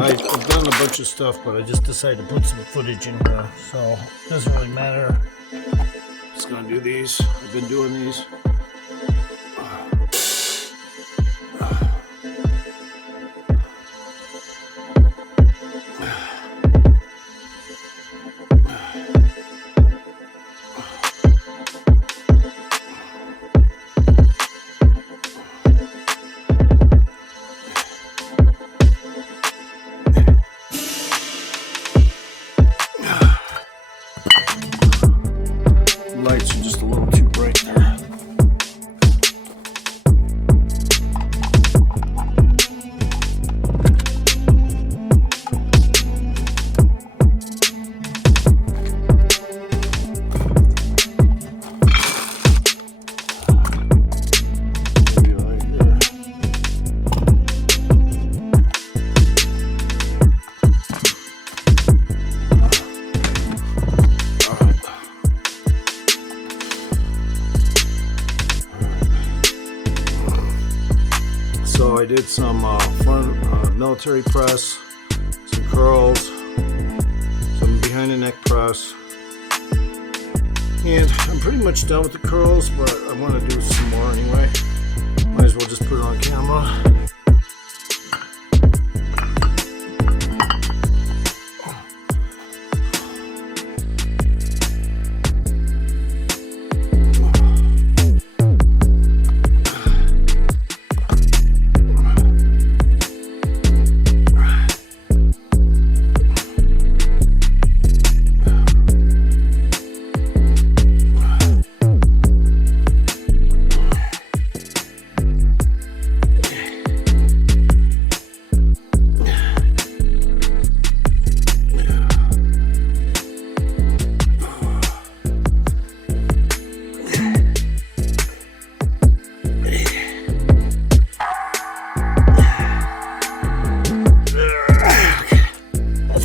I've done a bunch of stuff, but I just decided to put some footage in here, so it doesn't really matter. Just gonna do these. I've been doing these. Lights are just a little too bright there. Maybe right here. So I did some front military press, some curls, some behind the neck press, and I'm pretty much done with the curls, but I want to do some more anyway. Might as well just put it on camera.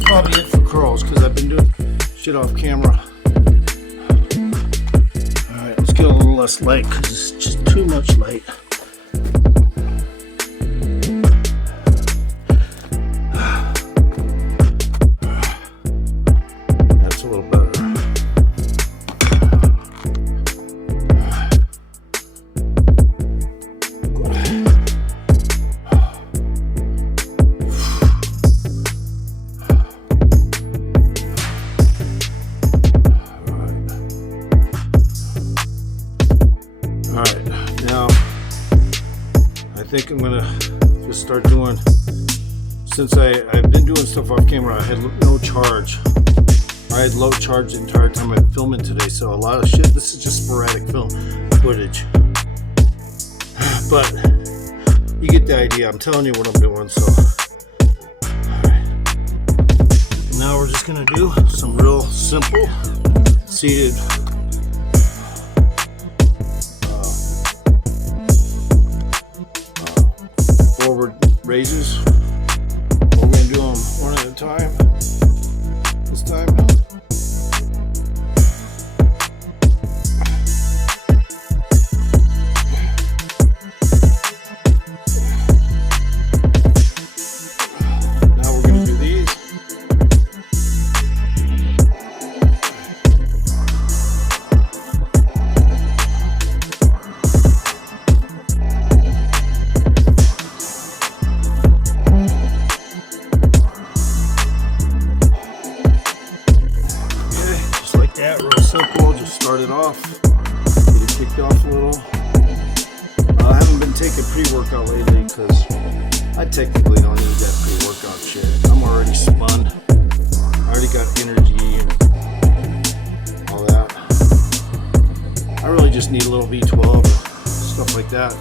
Probably it for curls because I've been doing shit off camera. Alright, let's get a little less light because it's just too much light. That's a little better. Alright, now I think I'm gonna just start doing, since I've been doing stuff off camera, I had no charge. I had low charge the entire time I'm filming today, so a lot of shit, this is just sporadic film footage. But you get the idea, I'm telling you what I'm doing, so. Alright. Now we're just gonna do some real simple seated forward raises. We're going to do them one at a time. This time. Now we're going to do these. Yeah, real simple, just start it off, get it kicked off a little. I haven't been taking pre-workout lately because I technically don't need that pre-workout shit. I'm already spun, I already got energy and all that. I really just need a little B12 and stuff like that.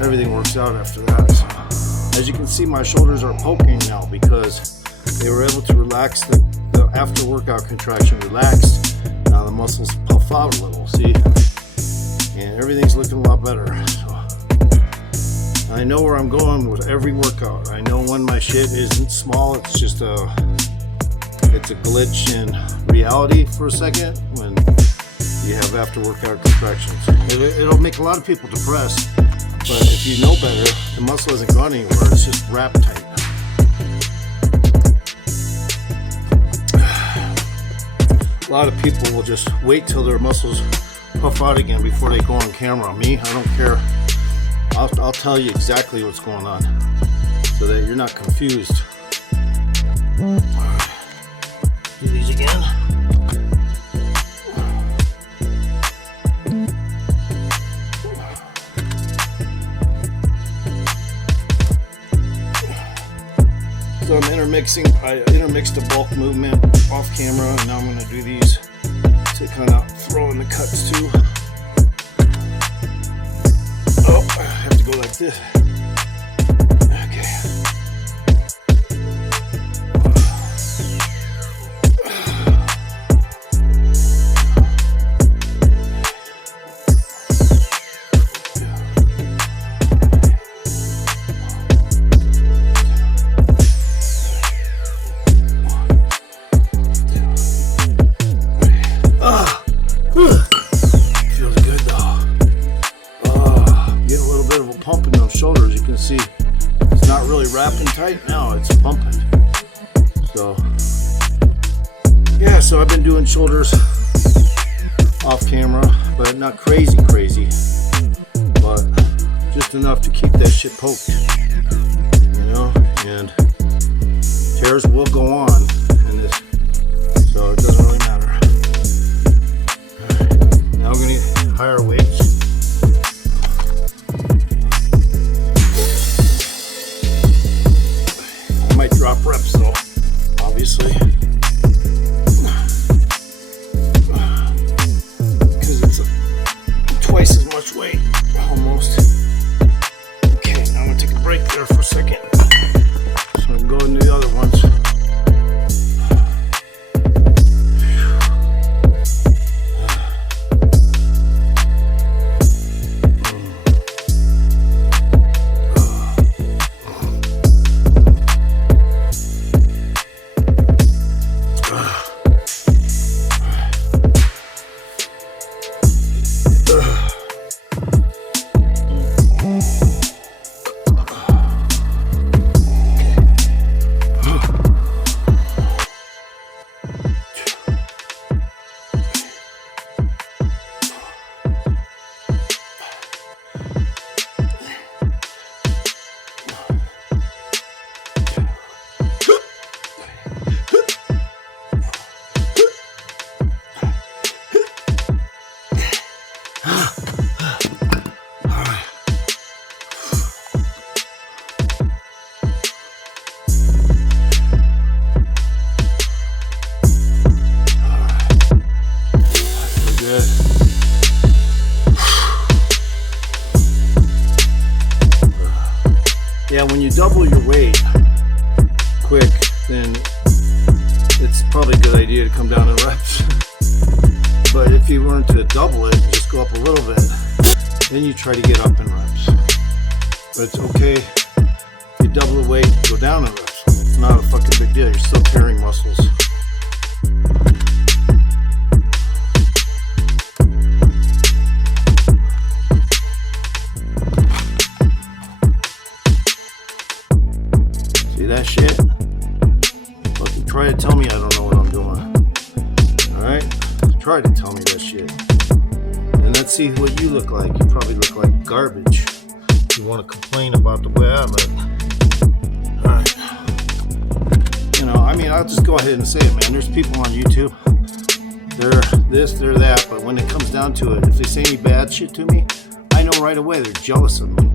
Everything works out after that. So, as you can see, my shoulders are poking now because they were able to relax the after workout contraction relaxed. Now the muscles puff out a little, see? And everything's looking a lot better. So I know where I'm going with every workout. I know when my shit isn't small, it's just it's a glitch in reality for a second when you have after workout contractions. It'll make a lot of people depressed, but if you know better, the muscle hasn't gone anywhere, it's just wrapped tight. A lot of people will just wait till their muscles puff out again before they go on camera. Me, I don't care. I'll tell you exactly what's going on so that you're not confused. All right. Do these again. So I'm intermixing. I intermixed the bulk movement off camera, and now I'm going to do these to kind of throw in the cuts too. Oh, I have to go like this. Okay. Feels good though. Getting a little bit of a pump in those shoulders. You can see it's not really wrapping tight now, it's pumping. So yeah, so I've been doing shoulders off camera, but not crazy, but just enough to keep that shit poked, you know, and tears will go on in this, so it doesn't really matter. Now we're gonna need higher weights. I might drop reps though, obviously, because it's twice as much weight, almost. Okay, now I'm gonna take a break there for a second, so I can go into the other ones. Yeah, when you double your weight quick, then it's probably a good idea to come down in reps. But if you weren't to double it, just go up a little bit, then you try to get up in reps. But it's okay if you double the weight, go down in reps. It's not a fucking big deal. You're still tearing muscles. See that shit? Fucking try to tell me I don't know what I'm doing. Alright? Try to tell me that shit. And let's see what you look like. You probably look like garbage. You want to complain about the way I look. Alright. You know, I mean, I'll just go ahead and say it, man. There's people on YouTube. They're this, they're that. But when it comes down to it, if they say any bad shit to me, I know right away they're jealous of me.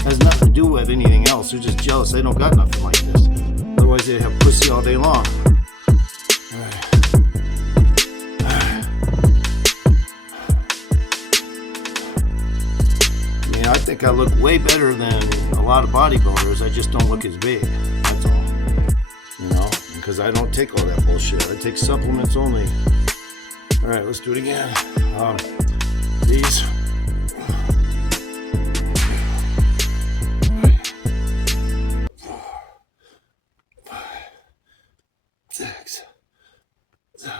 It has nothing to do with anything else. They're just jealous. They don't got nothing like this. Otherwise, they'd have pussy all day long. Alright. I think I look way better than a lot of bodybuilders. I just don't look as big. That's all. You know, because I don't take all that bullshit. I take supplements only. All right, let's do it again. These. 6, 7,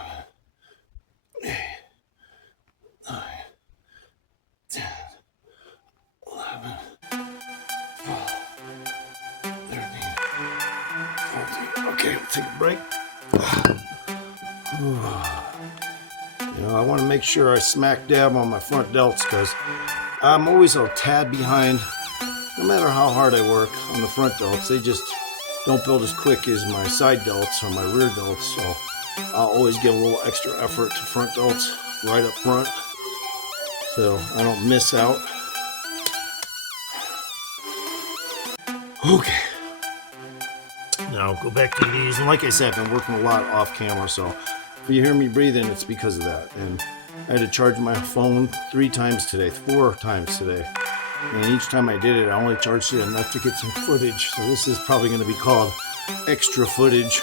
8, 9, 10, 11, 12, 13, 14. Okay, we'll take a break. You know, I want to make sure I smack dab on my front delts because I'm always a tad behind. No matter how hard I work on the front delts, they just don't build as quick as my side delts or my rear delts. So I'll always give a little extra effort to front delts right up front so I don't miss out. Okay. Now go back to these. And like I said, I've been working a lot off camera, so if you hear me breathing, it's because of that. And I had to charge my phone 4 times today. And each time I did it, I only charged it enough to get some footage. So this is probably going to be called extra footage.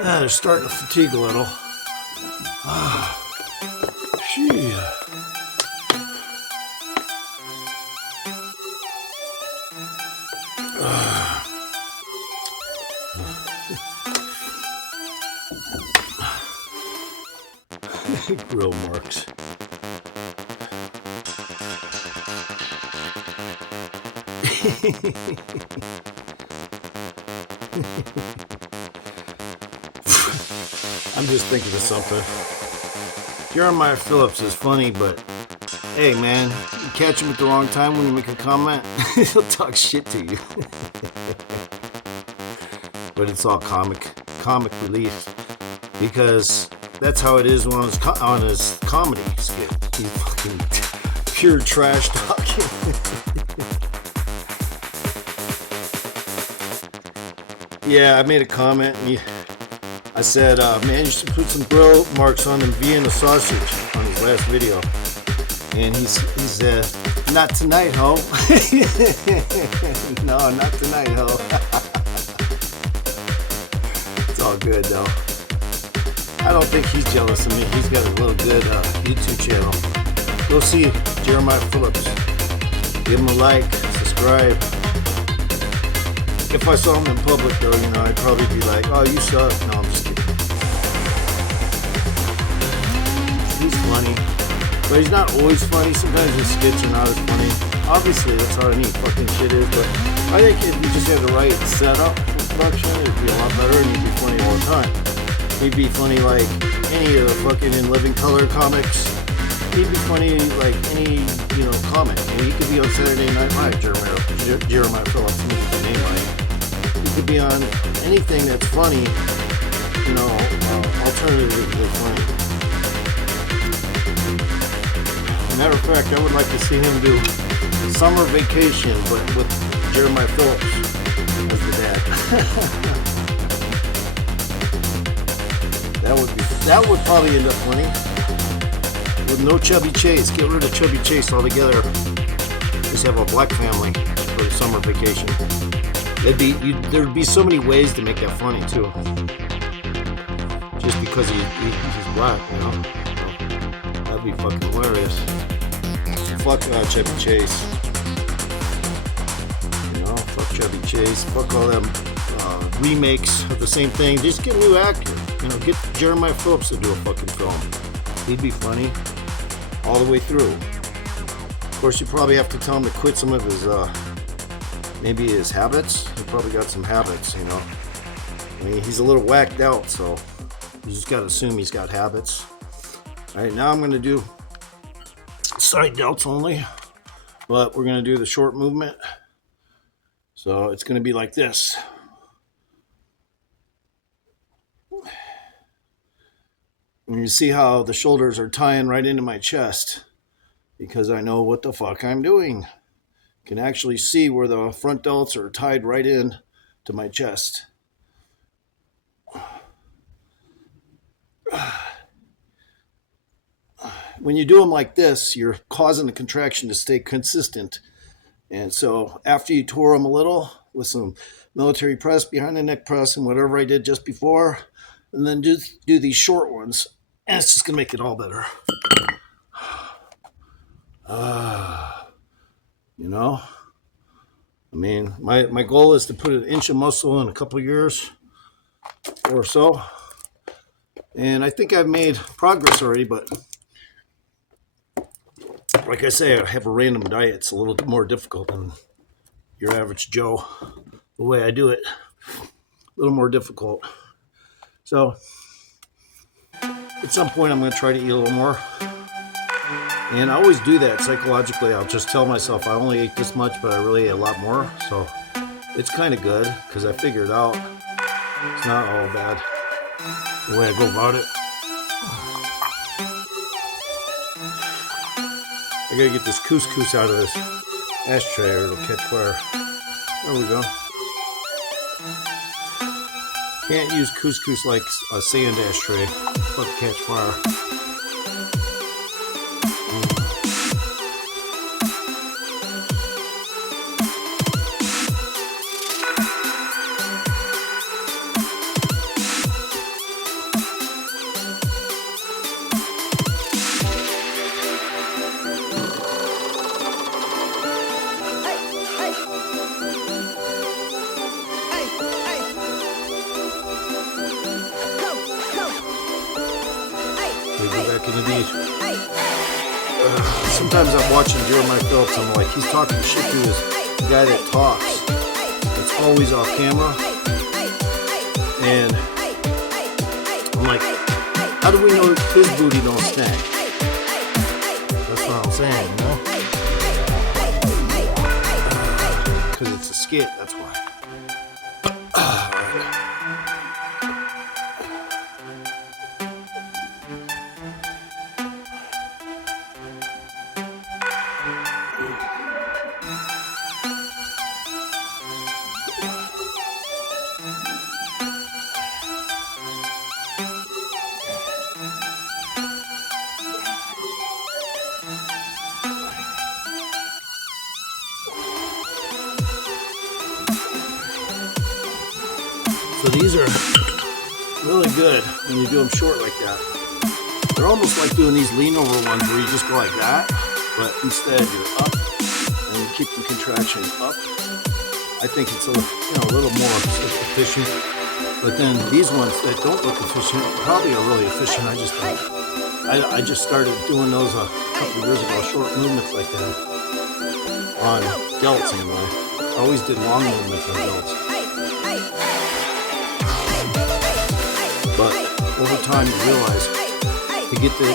They're starting to fatigue a little. Gee. Grill marks. I'm just thinking of something. Jeremiah Phillips is funny, but hey man, you catch him at the wrong time when you make a comment, he'll talk shit to you. But it's all comic relief, because that's how it is on his comedy skit. He's fucking pure trash talking. Yeah, I made a comment and I said, man, you should put some grill marks on them Vienna sausage on his last video. And he said, not tonight, ho. No, not tonight, ho. It's all good, though. I don't think he's jealous of me. He's got a little good YouTube channel. Go see Jeremiah Phillips. Give him a like, subscribe. If I saw him in public, though, you know, I'd probably be like, oh, you suck. No, I'm just kidding. He's funny. But he's not always funny. Sometimes his skits are not as funny. Obviously, that's how any fucking shit is. But I think if you just had the right setup for production, it'd be a lot better and he'd be funny all the time. He'd be funny like any of the fucking In Living Color comics. He'd be funny like any, you know, comic. And he could be on Saturday Night Live, Jeremiah Phillips, name right. He could be on anything that's funny, you know, alternatively funny. Matter of fact, I would like to see him do Summer Vacation, but with Jeremiah Phillips as the dad. That would probably end up funny. With no Chubby Chase. Get rid of Chubby Chase altogether. Just have a black family for the summer vacation. There'd be so many ways to make that funny too. Just because he's black, you know. That'd be fucking hilarious. Fuck Chubby Chase. You know, fuck Chubby Chase. Fuck all them remakes of the same thing. Just get a new actor. You know, get Jeremiah Phillips to do a fucking film. He'd be funny all the way through. Of course, you probably have to tell him to quit some of his, maybe his habits. He probably got some habits, you know. I mean, he's a little whacked out, so you just gotta assume he's got habits. All right, now I'm gonna do side delts only, but we're gonna do the short movement. So it's gonna be like this. And you see how the shoulders are tying right into my chest because I know what the fuck I'm doing. You can actually see where the front delts are tied right in to my chest. When you do them like this, you're causing the contraction to stay consistent. And so after you tore them a little with some military press, behind the neck press, and whatever I did just before, and then do these short ones, and it's just going to make it all better. You know, I mean, my goal is to put an inch of muscle in a couple years or so. And I think I've made progress already, but like I say, I have a random diet. It's a little more difficult than your average Joe. The way I do it, a little more difficult. So at some point, I'm going to try to eat a little more. And I always do that psychologically. I'll just tell myself I only ate this much, but I really ate a lot more. So it's kind of good because I figured out it's not all bad the way I go about it. I gotta get this couscous out of this ashtray or it'll catch fire. There we go. Can't use couscous like a sand ashtray. Fuck, catch fire. Sometimes I'm watching Jeremiah Phillips, I'm like, he's talking shit to this guy that talks. It's always off camera. And I'm like, how do we know his booty don't stink? That's what I'm saying, you know? Because it's a skit, that's why. So these are really good when you do them short like that. They're almost like doing these lean over ones where you just go like that, but instead you're up and you keep the contraction up. I think it's a little more efficient. But then these ones that don't look efficient probably are really efficient. I just started doing those a couple of years ago, short movements like that on delts anyway. I always did long movements on delts. But over time you realize to get the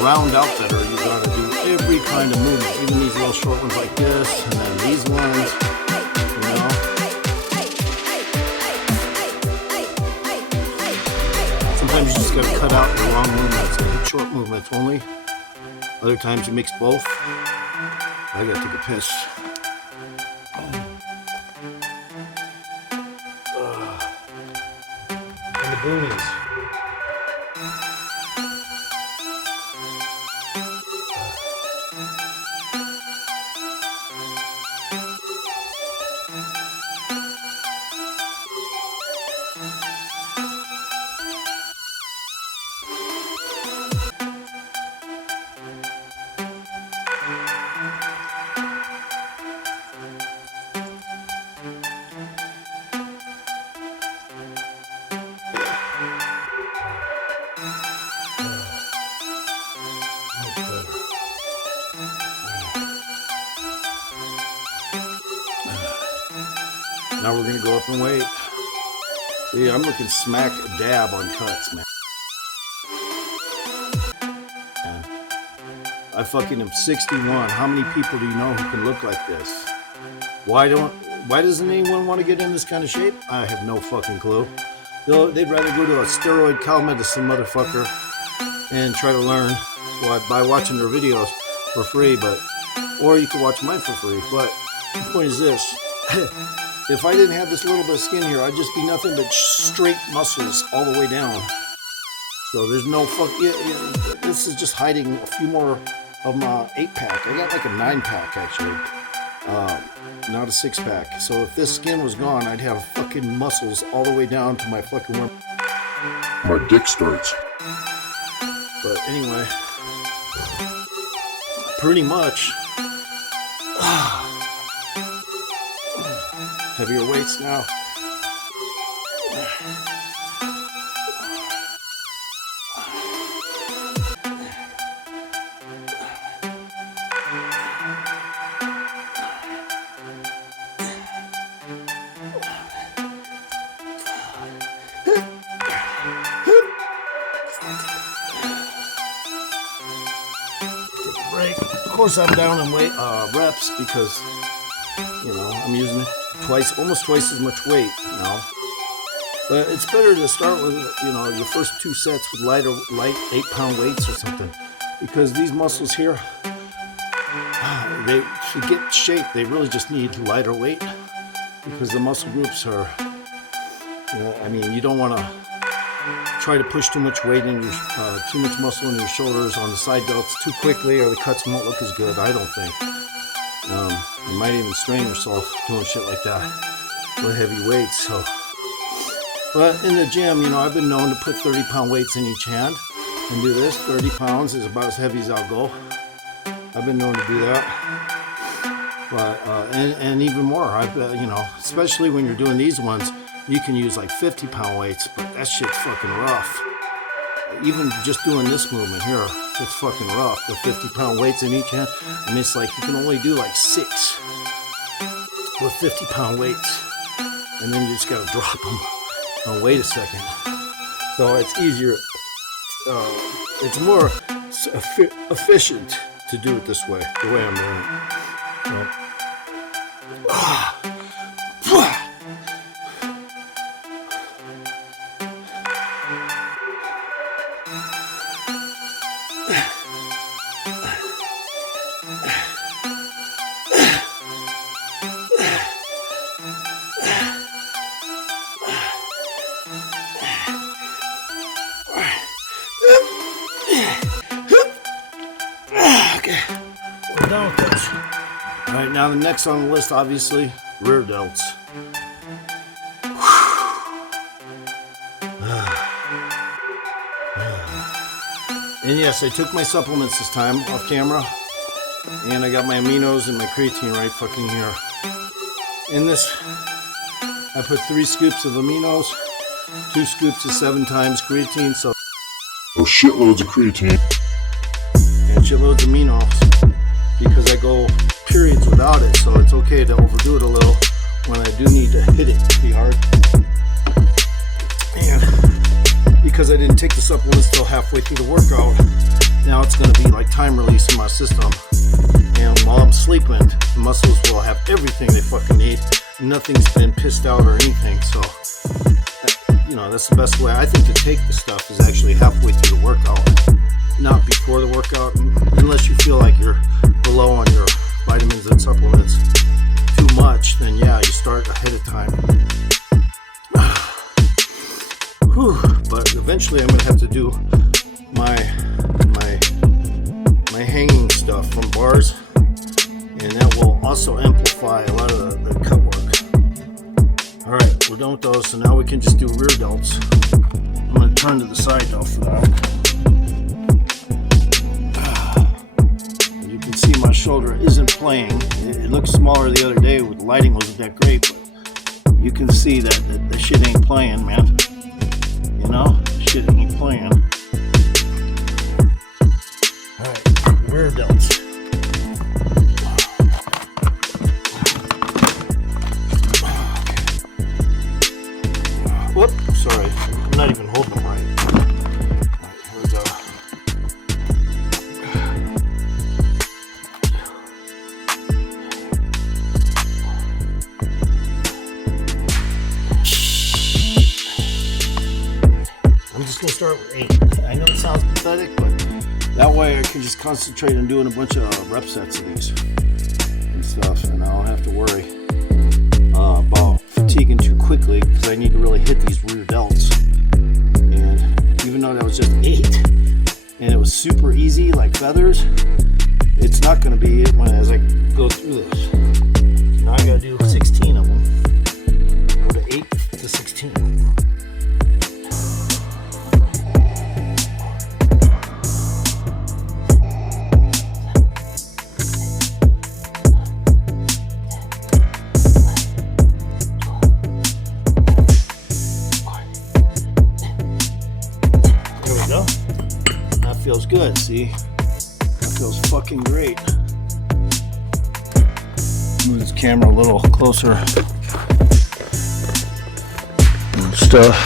round out better, you gotta do every kind of movement, even these little short ones like this, and then these ones, you know. Sometimes you just gotta cut out your long movements and hit short movements only. Other times you mix both. I gotta take a piss. And the boonies. Now we're gonna go up and weight. See, I'm looking smack dab on cuts, man. I fucking am 61. How many people do you know who can look like this? Why doesn't anyone want to get in this kind of shape? I have no fucking clue. They'd rather go to a steroid cow medicine motherfucker and try to learn by watching their videos for free, or you can watch mine for free. But the point is this. If I didn't have this little bit of skin here, I'd just be nothing but straight muscles all the way down. So there's no this is just hiding a few more of my 8-pack. I got like a 9-pack actually, not a 6-pack. So if this skin was gone, I'd have fucking muscles all the way down to my fucking my dick starts. But anyway, pretty much. heavier weights now. Break. Of course, I'm down in weight reps because I'm using almost twice as much weight now. But it's better to start with your first 2 sets with light 8-pound weights or something, because these muscles here, they to get shape, they really just need lighter weight, because the muscle groups are. You don't want to try to push too much weight in your too much muscle in your shoulders on the side delts too quickly, or the cuts won't look as good, I don't think. You might even strain yourself doing shit like that with heavy weights. So, but in the gym, I've been known to put 30-pound weights in each hand and do this. 30 pounds is about as heavy as I'll go. I've been known to do that. But and even more. Especially when you're doing these ones, you can use like 50-pound weights, but that shit's fucking rough. Even just doing this movement here, it's fucking rough. The 50-pound weights in each hand. It's like you can only do like 6 with 50-pound weights, and then you just gotta drop them. Oh, wait a second. So it's easier. It's more efficient to do it this way, the way I'm doing it. Okay, we're done with this. Alright, now the next on the list, obviously, rear delts. And yes, I took my supplements this time off camera, and I got my aminos and my creatine right fucking here. In this, I put 3 scoops of aminos, 2 scoops of 7 times creatine, so shitloads of creatine. And shitloads of aminos, because I go periods without it, so it's okay to overdo it a little when I do need to hit it pretty hard. And because I didn't take the supplements till halfway through the workout, now it's going to be like time release in my system. And while I'm sleeping, the muscles will have everything they fucking need. Nothing's been pissed out or anything, so that's the best way I think to take the stuff, is actually halfway through the workout, not before the workout, unless you feel like you're below on your vitamins and supplements too much. Then yeah, you start ahead of time. But eventually I'm gonna have to do my hanging stuff from bars, and that will also amplify a lot of the cut work. Alright, we're done with those, so now we can just do rear delts. I'm going to turn to the side though for that. You can see my shoulder isn't playing. It looked smaller the other day, with the lighting wasn't that great, but you can see that the shit ain't playing, man. Shit ain't playing. Alright, rear delts. Whoop, sorry, I'm not even holding them right. Alright, here we go. I'm just going to start with 8. I know it sounds pathetic, but that way I can just concentrate on doing a bunch of rep sets of these and stuff, and I don't have to worry about fatiguing too quickly, because I need to really hit these rear delts. And even though that was just 8 and it was super easy like feathers, it's not going to be it as I go through this. Now I got to do 16 of them. Go to 8 to 16. good, see? That feels fucking great. Move this camera a little closer. And stuff.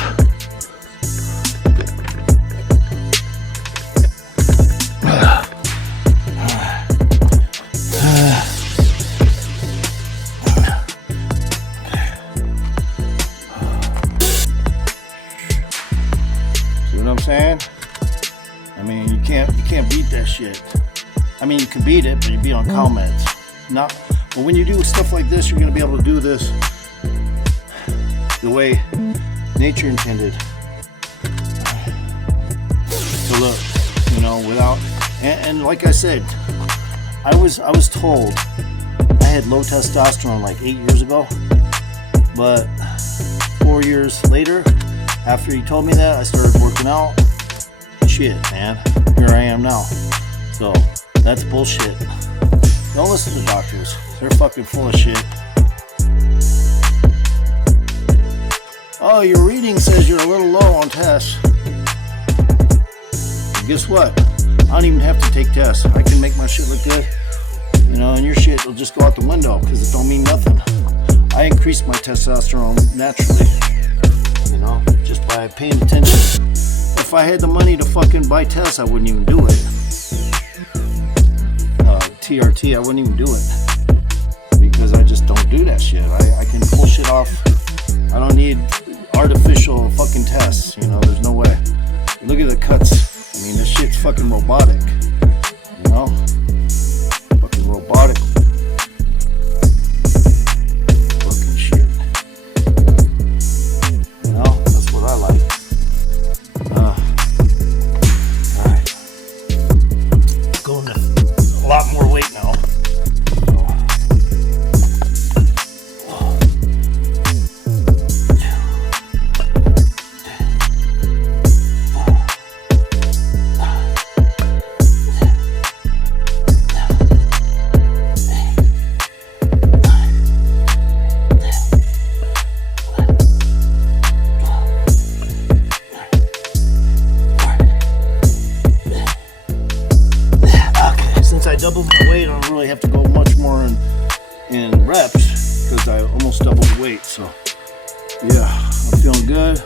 See what I'm saying? I mean, you can't beat that shit. I mean, you can beat it, but you'd be on cow meds. Not, but when you do stuff like this, you're gonna be able to do this the way nature intended. So look, you know, without, and like I said, I was told I had low testosterone like 8 years ago, but 4 years later, after he told me that, I started working out. Shit, man, here I am now. So that's bullshit. Don't listen to doctors. They're fucking full of shit. Oh, your reading says you're a little low on tests. Well, guess what? I don't even have to take tests. I can make my shit look good. You know, and your shit will just go out the window because it don't mean nothing. I increased my testosterone naturally. You know, just by paying attention. If I had the money to fucking buy tests, I wouldn't even do it. TRT, I wouldn't even do it. Because I just don't do that shit. I can pull shit off. I don't need artificial fucking tests. You know, there's no way. Look at the cuts. I mean, this shit's fucking robotic. You know? Fucking robotic. Fucking shit. You know? That's what I like. Alright. Going to a lot more weight now. I doubled my weight, I don't really have to go much more in reps because I almost doubled the weight. So yeah, I'm feeling good.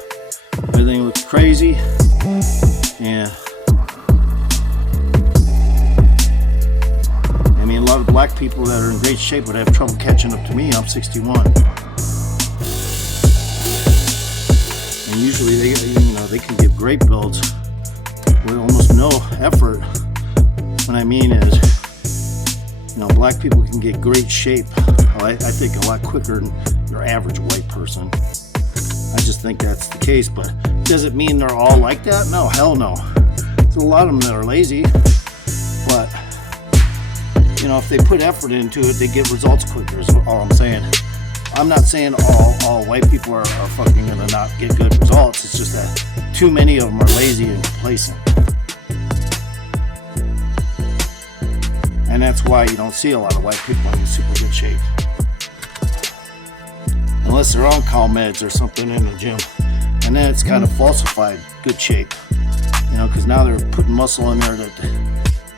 Everything looks crazy. Yeah. I mean, a lot of black people that are in great shape would have trouble catching up to me. I'm 61. And usually they can get great builds with almost no effort. What I mean is, you know, black people can get great shape, I think, a lot quicker than your average white person. I just think that's the case, but does it mean they're all like that? No, hell no. There's a lot of them that are lazy, but, you know, if they put effort into it, they get results quicker is all I'm saying. I'm not saying all white people are fucking gonna not get good results. It's just that too many of them are lazy and complacent. And that's why you don't see a lot of white people in super good shape. Unless they're on cow meds or something in the gym. And then it's kind of falsified good shape. You know, because now they're putting muscle in there that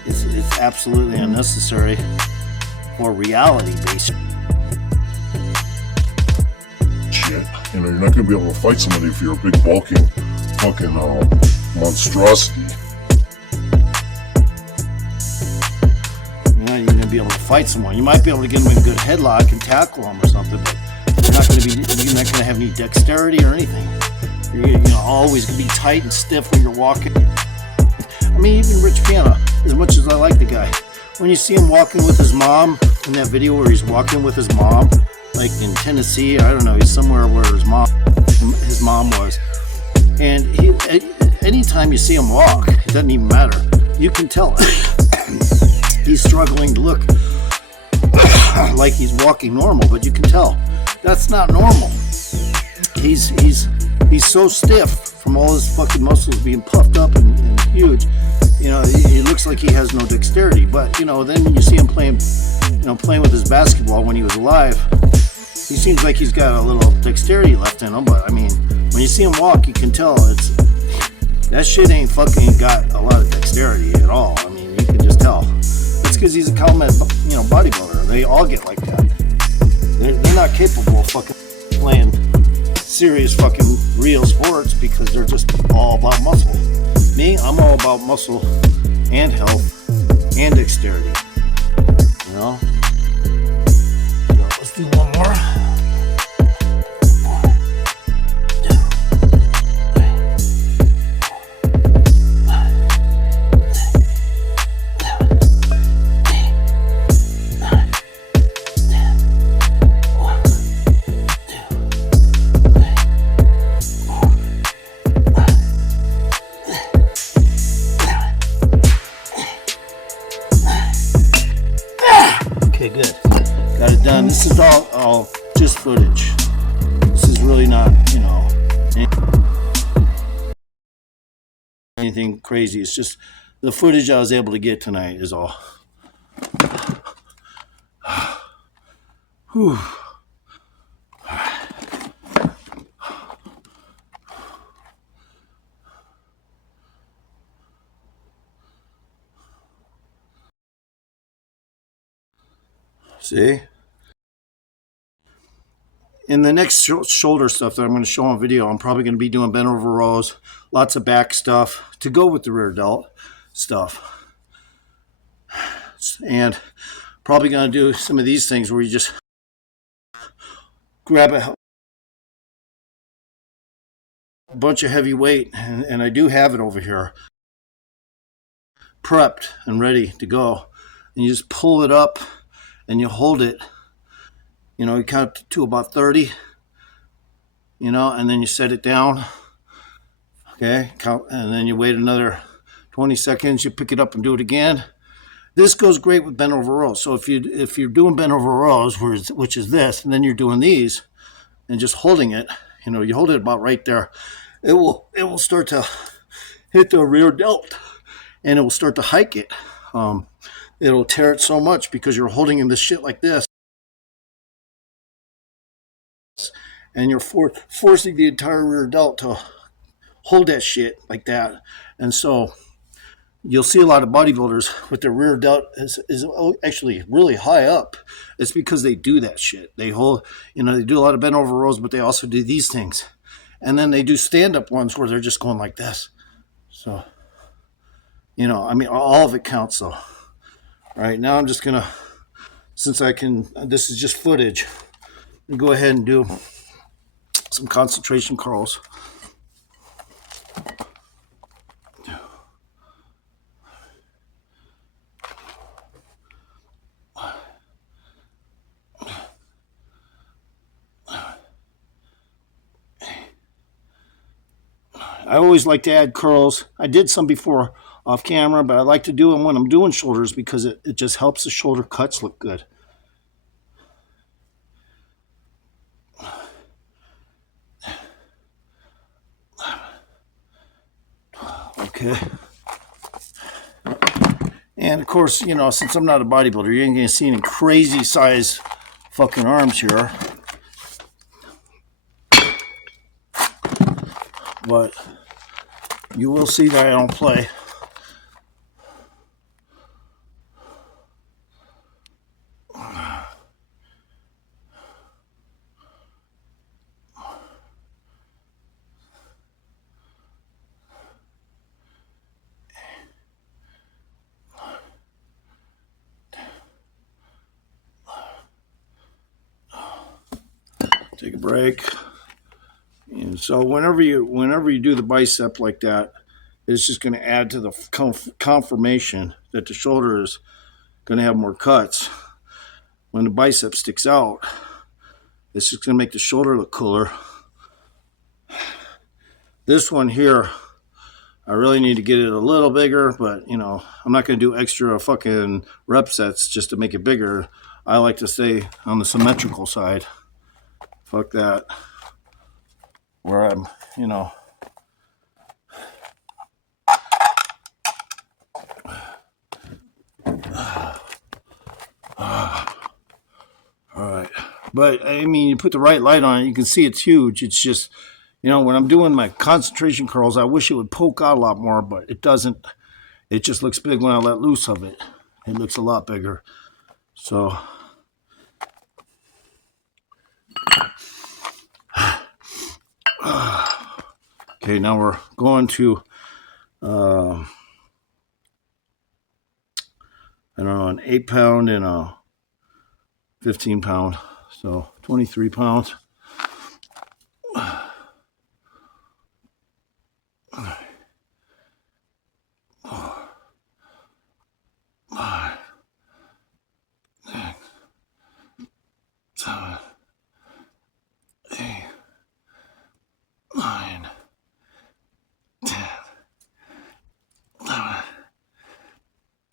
it's absolutely unnecessary for reality-based. Shit. You know, you're not going to be able to fight somebody if you're a big, bulking, fucking monstrosity. You're going to be able to fight someone. You might be able to get them in a good headlock and tackle them or something, but you're not going to have any dexterity or anything. You're always going to be tight and stiff when you're walking. I mean, even Rich Piana, as much as I like the guy, when you see him walking with his mom in that video where he's walking with his mom, like in Tennessee, I don't know, he's somewhere where his mom was, and anytime you see him walk, it doesn't even matter. You can tell he's struggling to look like he's walking normal, but you can tell that's not normal. He's so stiff from all his fucking muscles being puffed up and huge. You know, he looks like he has no dexterity. But, you know, then you see him playing with his basketball when he was alive. He seems like he's got a little dexterity left in him. But, I mean, when you see him walk, you can tell That shit ain't fucking got a lot of dexterity at all. I mean, you can just tell. It's because he's a common, bodybuilder. They all get like that. They're not capable of fucking playing serious fucking real sports because they're just all about muscle. Me, I'm all about muscle and health and dexterity. You know? So let's do one more. Okay, good. Got it done. This is all just footage. This is really not, anything crazy. It's just the footage I was able to get tonight is all. Whew. See? In the next shoulder stuff that I'm going to show on video, I'm probably going to be doing bent over rows, lots of back stuff to go with the rear delt stuff. And probably going to do some of these things where you just grab a bunch of heavy weight, and I do have it over here, prepped and ready to go. And you just pull it up and you hold it, you count to about 30, and then you set it down. Okay, count, and then you wait another 20 seconds, you pick it up and do it again. This goes great with bent over rows. So if you're doing bent over rows, which is this, and then you're doing these and just holding it, you hold it about right there, it will start to hit the rear delt and it will start to hike it. It'll tear it so much because you're holding in this shit like this, and you're forcing the entire rear delt to hold that shit like that. And so you'll see a lot of bodybuilders with their rear delt is actually really high up. It's because they do that shit. They hold, they do a lot of bent over rows, but they also do these things. And then they do stand-up ones where they're just going like this. So, all of it counts though. All right, now I'm just gonna, this is just footage, go ahead and do some concentration curls. I always like to add curls. I did some before off camera, but I like to do them when I'm doing shoulders because it just helps the shoulder cuts look good. Okay. And of course, since I'm not a bodybuilder, you ain't gonna see any crazy size fucking arms here. But you will see that I don't play. Take a break. And so whenever you do the bicep like that, it's just going to add to the confirmation that the shoulder is going to have more cuts. When the bicep sticks out, it's just going to make the shoulder look cooler. This one here, I really need to get it a little bigger, but I'm not going to do extra fucking rep sets just to make it bigger. I like to stay on the symmetrical side. Fuck that. Where I'm, all right. But I mean, you put the right light on it, you can see it's huge. It's just, You know, when I'm doing my concentration curls, I wish it would poke out a lot more, but it doesn't. It just looks big when I let loose of it. It looks a lot bigger. So, okay, now we're going to, I don't know, an 8-pound and a 15-pound. So 23 pounds. Seven, 8, 9, 10, 11,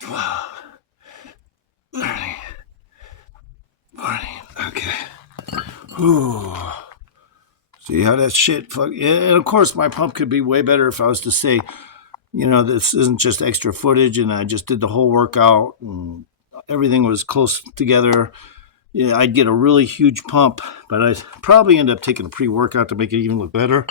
12, 13, 14. Okay. Whew. See how that shit fuck. And of course, my pump could be way better if I was to say, you know, this isn't just extra footage and I just did the whole workout and everything was close together. Yeah, I'd get a really huge pump, but I'd probably end up taking a pre-workout to make it even look better.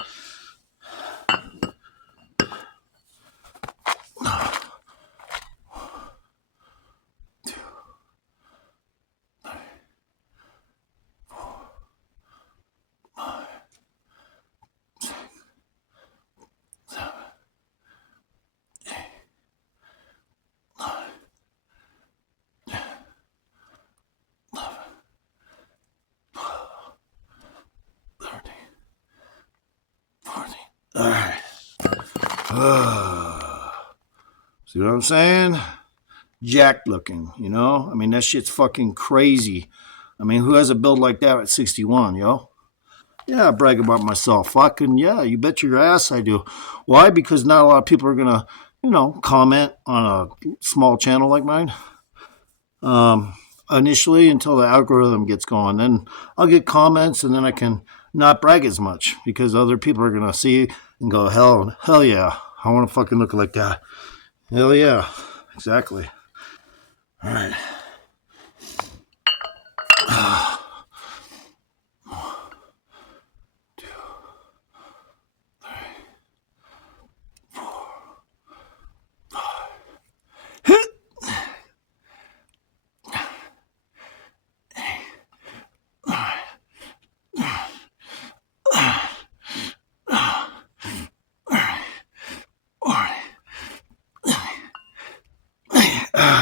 All right. See what I'm saying? Jacked looking, you know? I mean, that shit's fucking crazy. I mean, who has a build like that at 61, yo? Yeah, I brag about myself. Fucking, yeah, you bet your ass I do. Why? Because not a lot of people are going to, you know, comment on a small channel like mine. Initially, until the algorithm gets going. Then I'll get comments and then I can not brag as much because other people are going to see and go, hell yeah, I want to fucking look like that. Hell yeah, exactly. All right.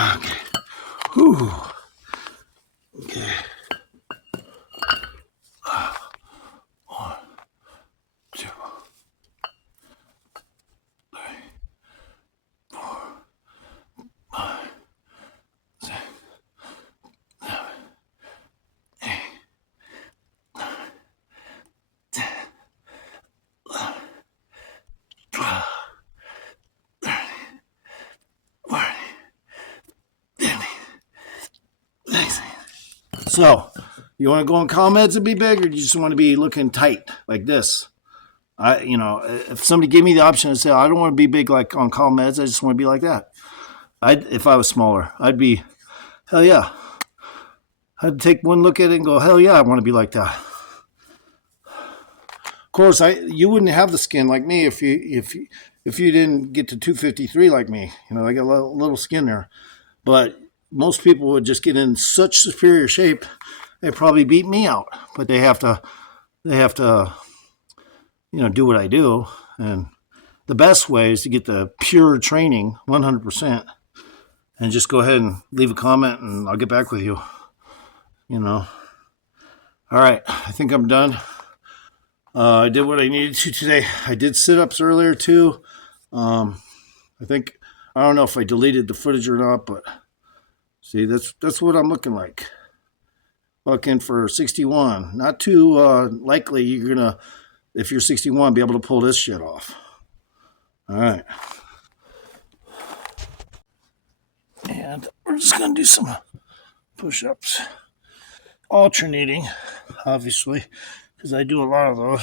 Okay. Whew. Okay. 1, 2, 3, 4, 5, 6, 7, 8, 9, 10, 11, 12, 13, 14, 15, 16. So, you want to go in comments and be big, or do you just want to be looking tight like this? You know, if somebody gave me the option to say, I don't want to be big like on comments, I just want to be like that. If I was smaller, I'd be, hell yeah. I'd take one look at it and go, hell yeah, I want to be like that. Of course, you wouldn't have the skin like me if you didn't get to 253 like me. You know, I got a little skin there, but most people would just get in such superior shape, they probably beat me out. But they have to, you know, do what I do. And the best way is to get the pure training 100% and just go ahead and leave a comment and I'll get back with you. You know. All right, I think I'm done. I did what I needed to today. I did sit-ups earlier too. I don't know if I deleted the footage or not, but see, that's what I'm looking like. Looking for 61. Not too likely you're gonna, if you're 61, be able to pull this shit off. All right. And we're just gonna do some push-ups. Alternating, obviously, because I do a lot of those.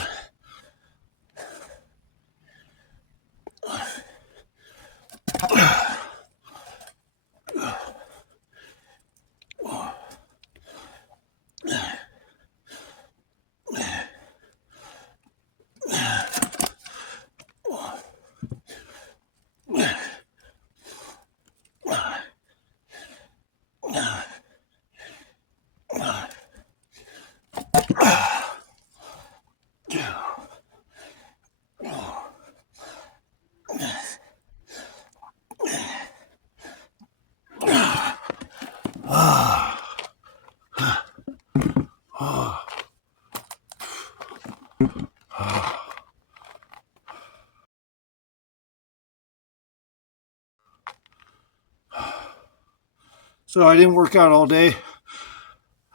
So I didn't work out all day.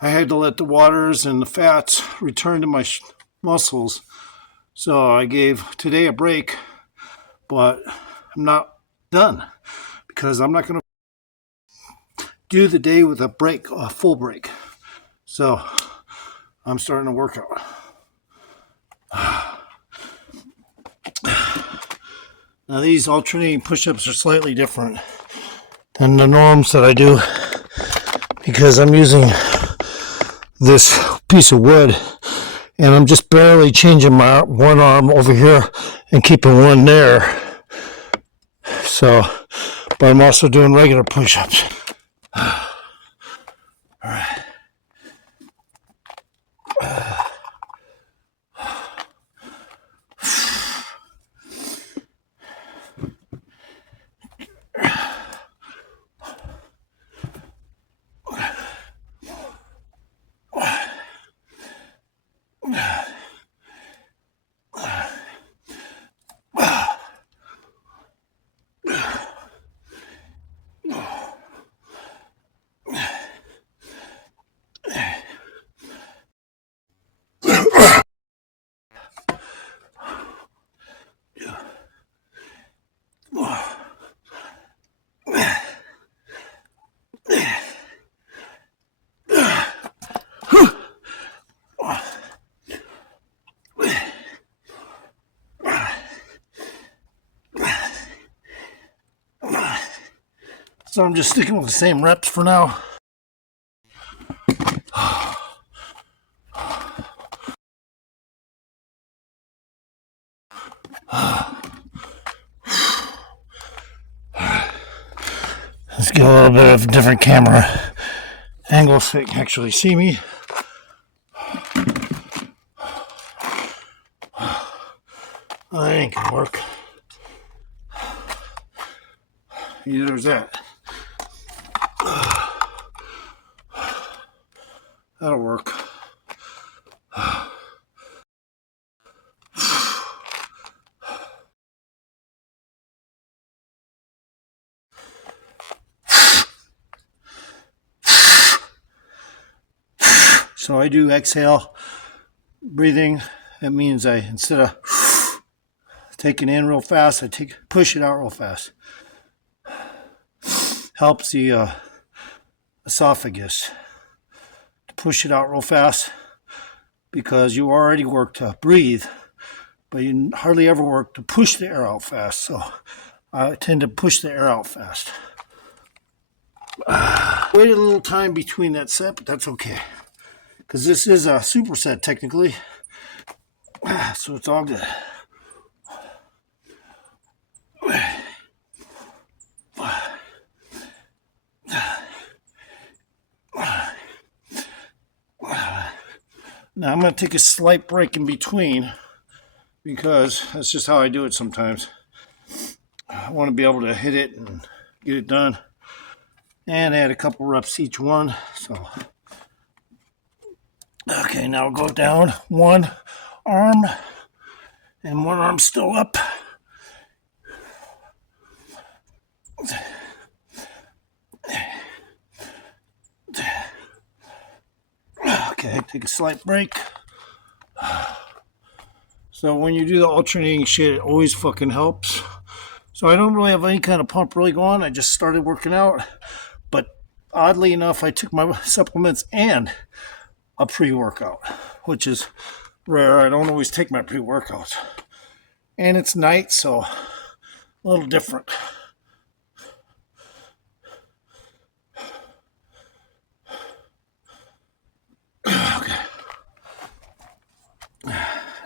I had to let the waters and the fats return to my muscles. So I gave today a break, but I'm not done because I'm not going to do the day with a full break. So I'm starting to work out. Now these alternating push-ups are slightly different than the norms that I do because I'm using this piece of wood and I'm just barely changing my one arm over here and keeping one there. So, but I'm also doing regular push-ups. All right. So I'm just sticking with the same reps for now. Let's get a little bit of a different camera angle so you can actually see me. Oh, that ain't gonna work. Either there's that. That'll work. So I do exhale breathing. That means instead of taking in real fast, I push it out real fast. Helps the esophagus to push it out real fast because you already work to breathe, but you hardly ever work to push the air out fast. So I tend to push the air out fast. Waited a little time between that set, but that's okay. Because this is a superset technically. So it's all good. Now I'm going to take a slight break in between because that's just how I do it sometimes. I want to be able to hit it and get it done. And add a couple reps each one. So, okay, now go down one arm and one arm still up. Okay, take a slight break. So when you do the alternating shit, it always fucking helps. So I don't really have any kind of pump really going. I just started working out. But oddly enough, I took my supplements and a pre-workout, which is rare. I don't always take my pre-workouts. And it's night, so a little different. Okay.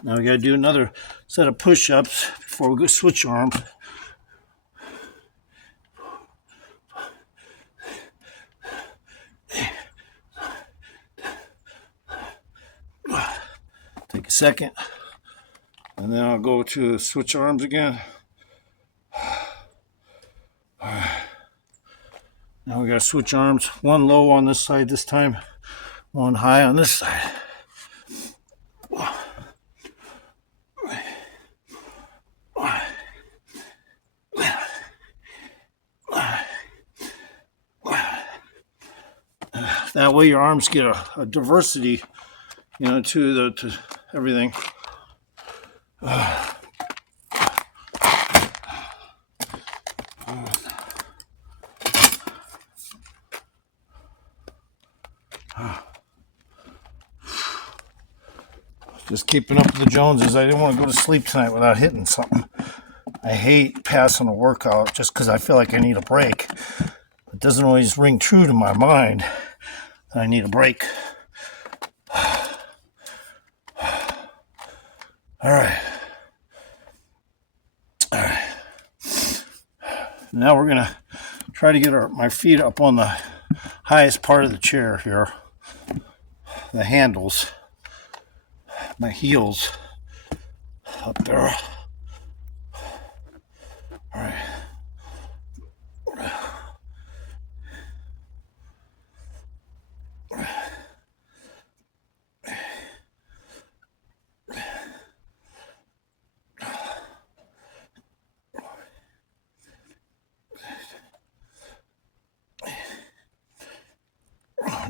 Now we got to do another set of push-ups before we go switch arms. Take a second, and then I'll go to switch arms again. Now we gotta switch arms. One low on this side this time, one high on this side. That way your arms get a diversity, to everything. Just keeping up with the Joneses. I didn't want to go to sleep tonight without hitting something. I hate passing a workout just because I feel like I need a break. It doesn't always ring true to my mind that I need a break. All right. Now we're going to try to get my feet up on the highest part of the chair here. The handles. My heels up there. All right.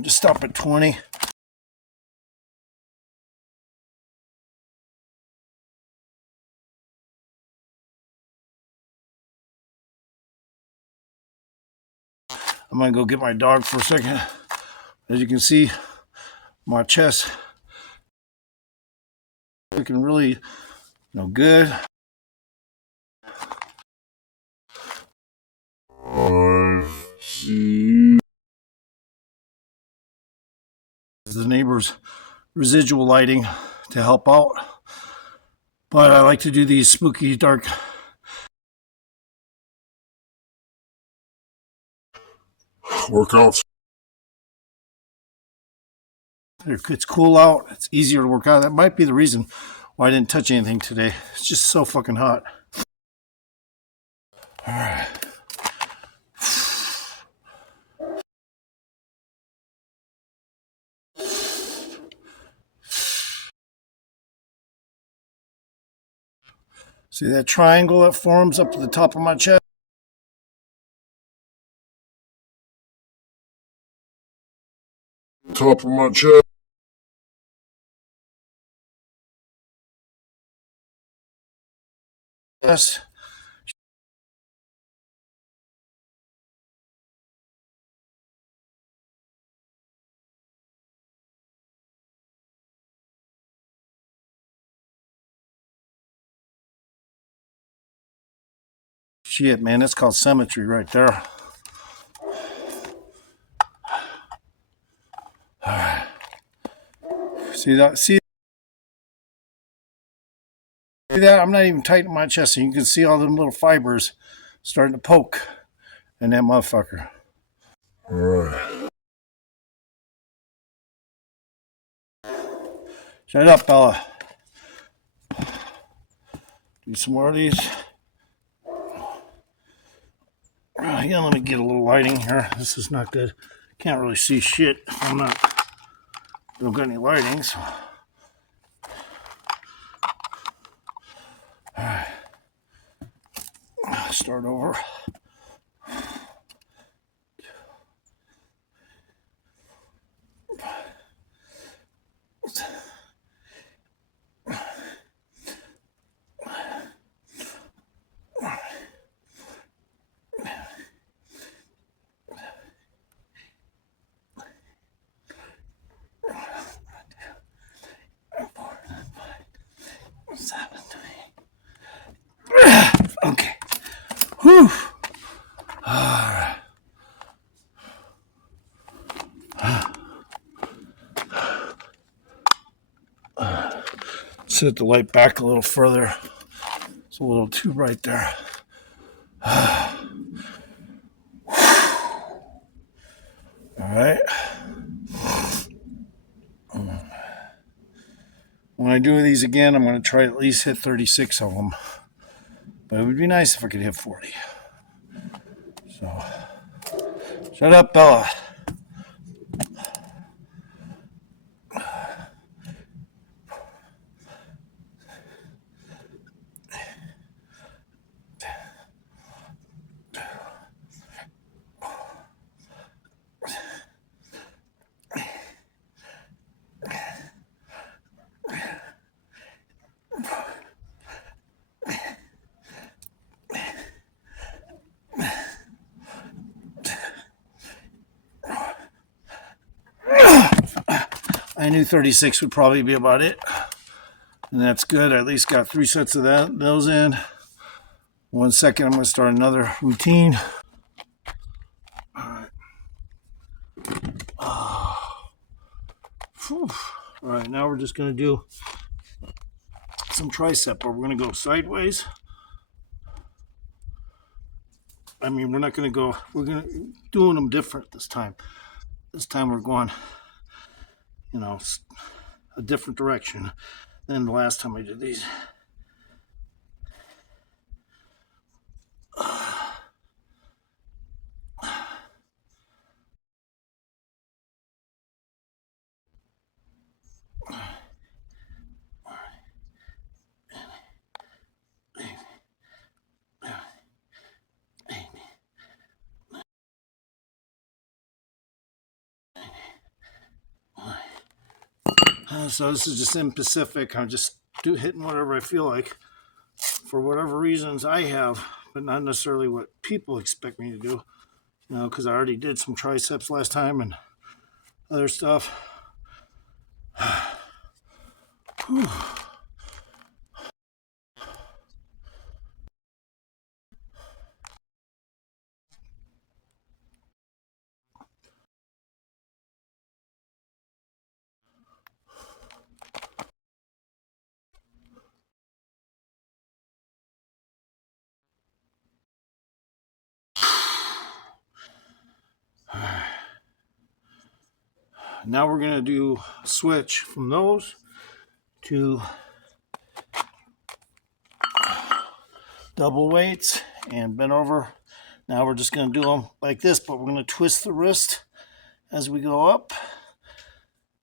Just stop at 20. I'm gonna go get my dog for a second. As you can see, my chest looking really, good. The neighbor's residual lighting to help out, but I like to do these spooky dark workouts. It's cool out. It's easier to work out. That might be the reason why I didn't touch anything today. It's just so fucking hot. All right. See that triangle that forms up to the top of my chest? Top of my chest. Yes. Shit, man, that's called symmetry right there. All right. See that? See that? I'm not even tightening my chest, and you can see all them little fibers starting to poke in that motherfucker. All right. Shut up, Bella. Do some more of these. Yeah, let me get a little lighting here. This is not good. Can't really see shit if I'm not. Don't got any lighting, so. All right. Start over. Okay. Whew. All right. Set the light back a little further. It's a little too bright there. All right. When I do these again, I'm going to try to at least hit 36 of them. But it would be nice if I could hit 40. So, Shut up, Bella. I knew 36 would probably be about it. And that's good. I at least got 3 sets of those in. 1 second, I'm going to start another routine. All right, now we're just going to do some tricep, but we're going to go sideways. I mean, we're going to doing them different this time. This time we're going, a different direction than the last time I did these. So this is just in Pacific. I'm just hitting whatever I feel like for whatever reasons I have, but not necessarily what people expect me to do. Because I already did some triceps last time and other stuff. Now we're going to do switch from those to double weights and bend over. Now we're just going to do them like this, but we're going to twist the wrist as we go up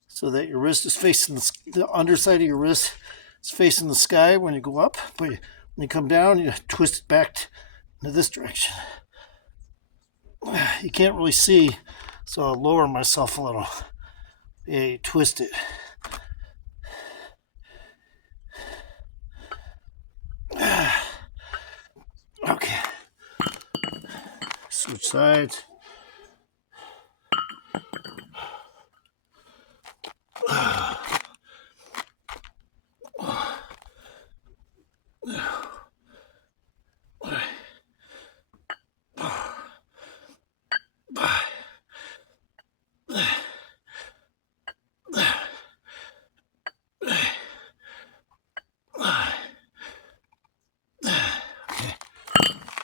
so that your wrist is facing the underside of your wrist is facing the sky when you go up, but when you come down, you twist it back to this direction. You can't really see, so I'll lower myself a little. Yeah, you twist it. Okay. Switch sides.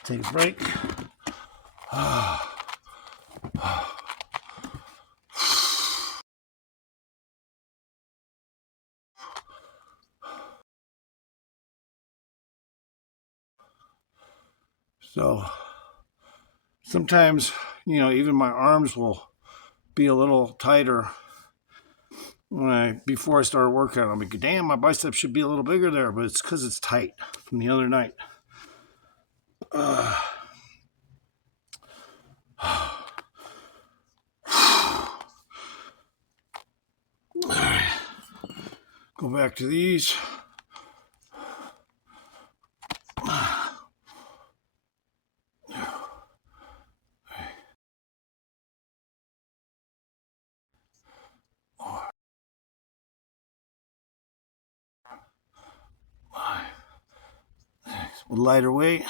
Take a break. So sometimes, even my arms will be a little tighter before I start a workout. I'll be, damn, my biceps should be a little bigger there, but it's because it's tight from the other night. All right. Go back to these. With lighter weight.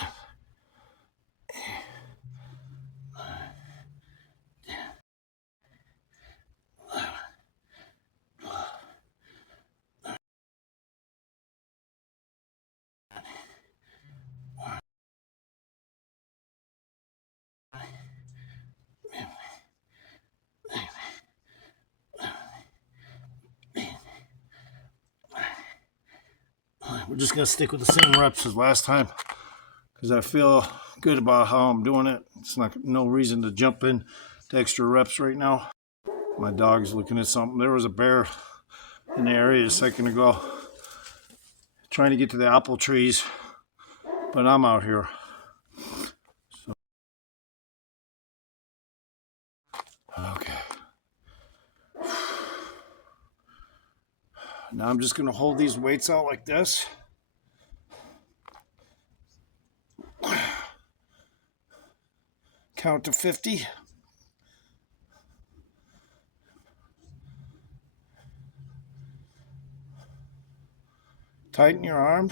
We're just going to stick with the same reps as last time because I feel good about how I'm doing it. It's not no reason to jump in the extra reps right now. My dog's looking at something. There was a bear in the area a second ago trying to get to the apple trees, but I'm out here. So, okay. Now I'm just going to hold these weights out like this. Count to 50. Tighten your arm.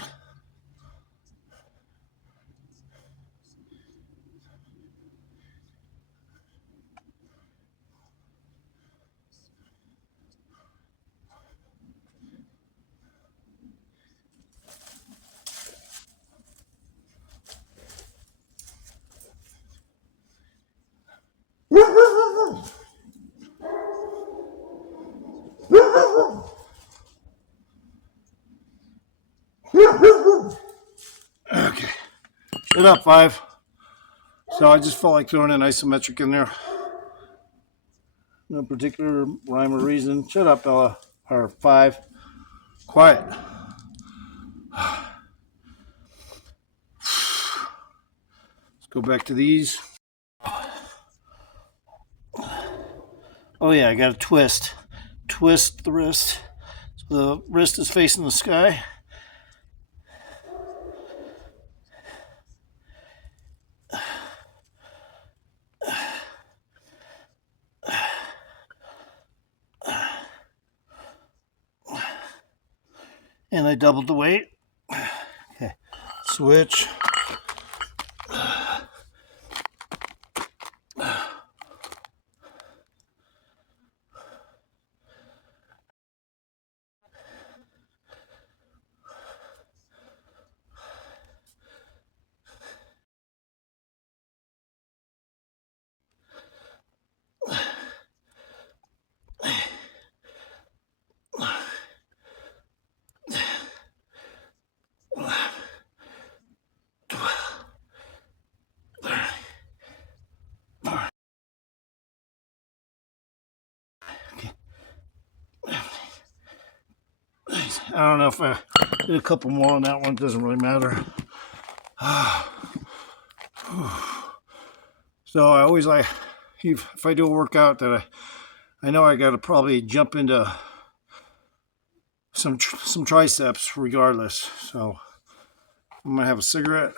Okay. Shut up, 5. So I just felt like throwing an isometric in there. No particular rhyme or reason. Shut up, Bella. Or 5. Quiet. Let's go back to these. Oh yeah, I got a twist. Twist the wrist. So the wrist is facing the sky. And I doubled the weight. Okay. Switch. I don't know if I did a couple more on that one. Doesn't really matter. So I always like, if I do a workout that I know I got to probably jump into some triceps regardless. So I'm gonna have a cigarette.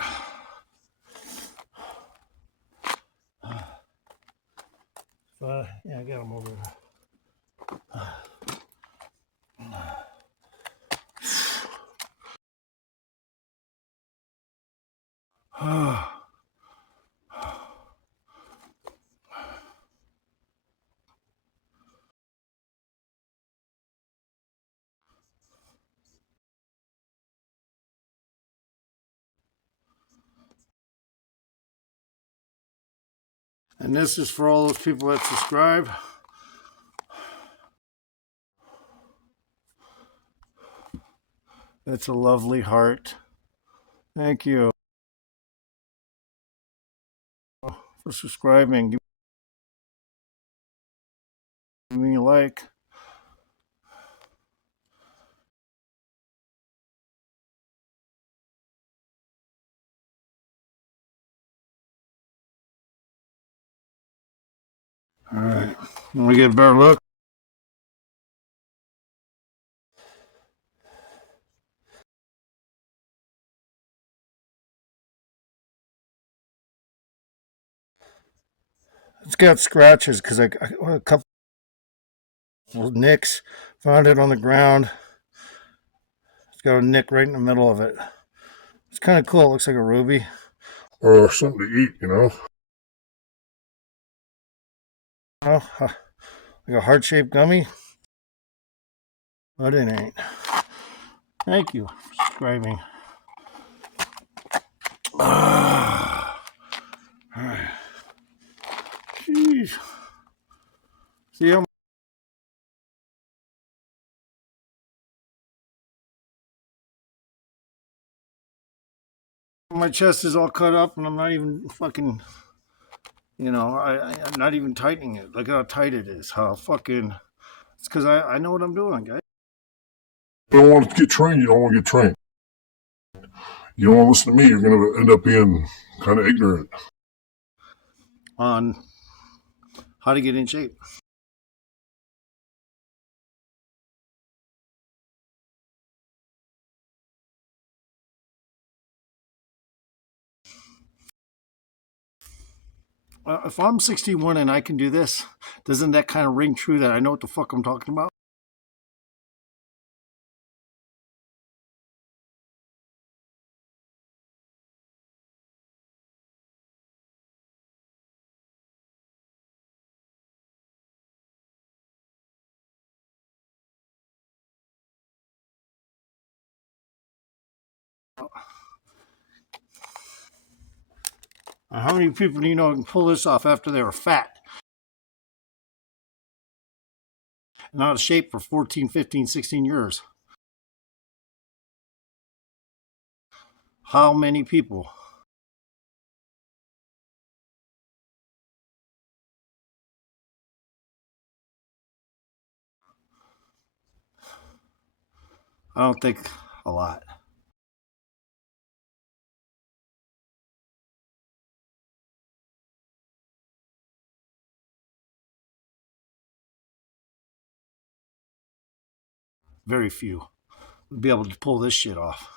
Yeah, I got them over there. And this is for all those people that subscribe. That's a lovely heart. Thank you for subscribing. Give me a like. All right, let me get a better look. It's got scratches because I a couple of nicks. Found it on the ground. It's got a nick right in the middle of it. It's kind of cool. It looks like a ruby. Or something to eat, you know? Oh, like a heart-shaped gummy. But it ain't. Thank you for subscribing. All right. Jeez. See how my chest is all cut up and I'm not even fucking You know, I'm not even tightening it. Look how tight it is. How fucking. It's because I know what I'm doing, guys. You don't want to get trained, you don't want to get trained. You don't want to listen to me, you're going to end up being kind of ignorant. On how to get in shape. If I'm 61 and I can do this, doesn't that kind of ring true that I know what the fuck I'm talking about? How many people do you know can pull this off after they were fat and out of shape for 14, 15, 16 years? How many people? I don't think a lot. Very few would be able to pull this shit off.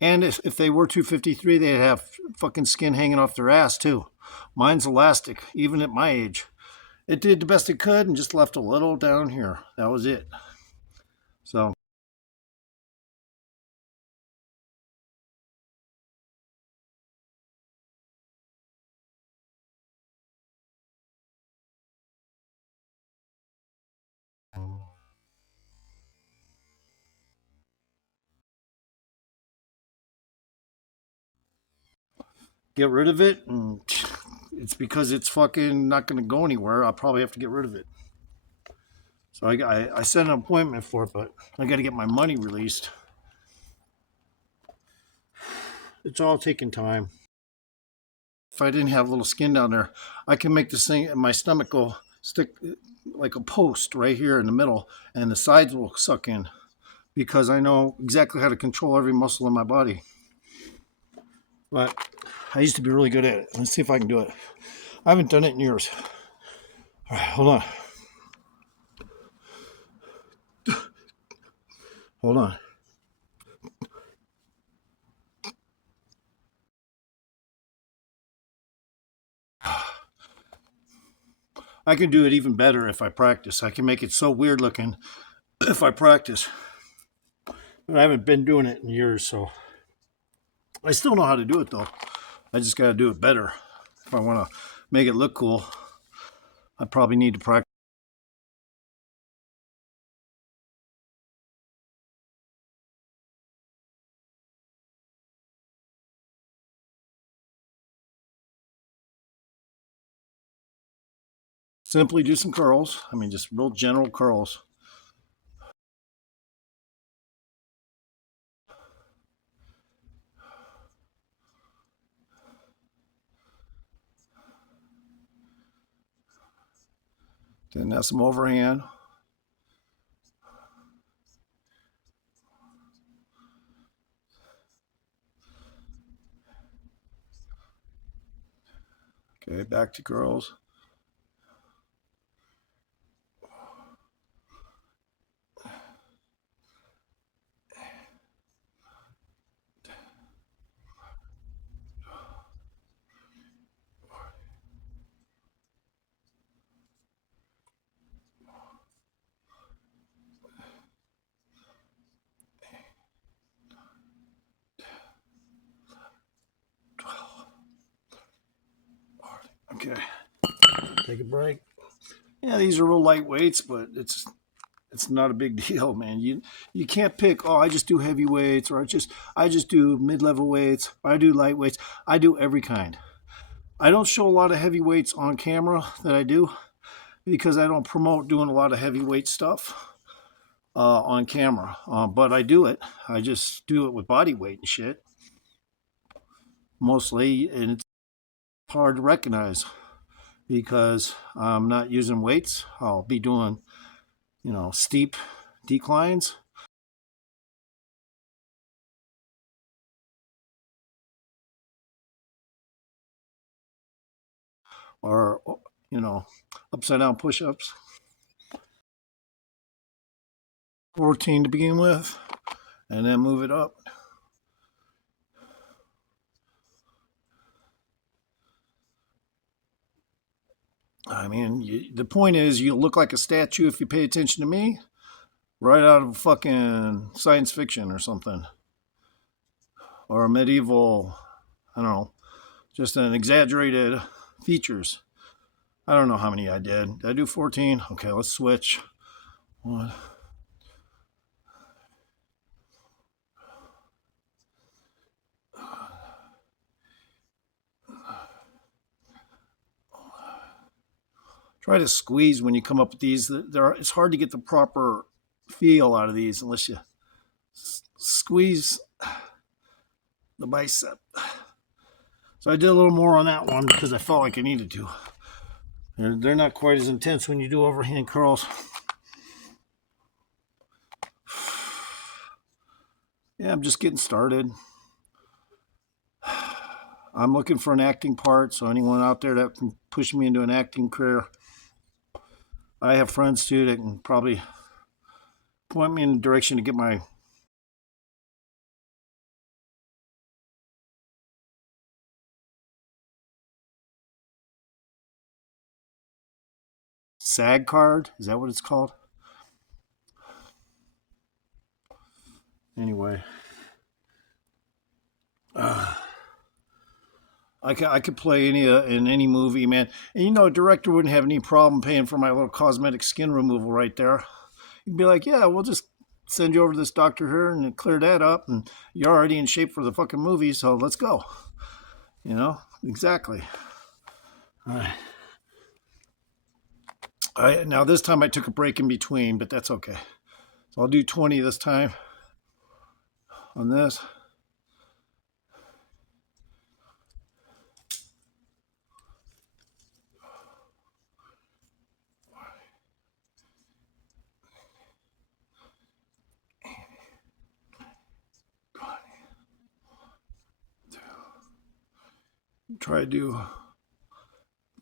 And if they were 253, they'd have fucking skin hanging off their ass too. Mine's elastic, even at my age. It did the best it could and just left a little down here. That was it. So get rid of it, and it's because it's fucking not going to go anywhere. I'll probably have to get rid of it. So I set an appointment for it, but I got to get my money released. It's all taking time. If I didn't have a little skin down there, I can make this thing, my stomach go stick like a post right here in the middle, and the sides will suck in because I know exactly how to control every muscle in my body. But I used to be really good at it. Let's see if I can do it. I haven't done it in years. All right, hold on. Hold on. I can do it even better if I practice. I can make it so weird looking if I practice. But I haven't been doing it in years, so I still know how to do it though. I just got to do it better. If I want to make it look cool, I probably need to practice. Simply do some curls. I mean, just real general curls. Then that's some overhand. Okay, back to curls. Okay, take a break. Yeah, these are real light weights, but it's not a big deal, man. You can't pick. Oh, I just do heavy weights, or I just do mid level weights. Or I do light weights. I do every kind. I don't show a lot of heavy weights on camera that I do because I don't promote doing a lot of heavyweight stuff on camera. But I do it. I just do it with body weight and shit mostly, and it's hard to recognize because I'm not using weights. I'll be doing, steep declines. Or, upside down push ups. 14 to begin with, and then move it up. I mean, the point is, you look like a statue if you pay attention to me, right out of fucking science fiction or something, or a medieval, I don't know, just an exaggerated features. I don't know how many I did. Did I do 14? Okay, let's switch. One. Try to squeeze when you come up with these. It's hard to get the proper feel out of these unless you squeeze the bicep. So I did a little more on that one because I felt like I needed to. They're not quite as intense when you do overhand curls. Yeah, I'm just getting started. I'm looking for an acting part, so anyone out there that can push me into an acting career. I have friends too that can probably point me in the direction to get my SAG card. Is that what it's called? Anyway. I could play in any movie, man. And a director wouldn't have any problem paying for my little cosmetic skin removal right there. He'd be like, yeah, we'll just send you over to this doctor here and clear that up, and you're already in shape for the fucking movie, so let's go. Exactly. All right. Now this time I took a break in between, but that's okay. So I'll do 20 this time on this. Try to do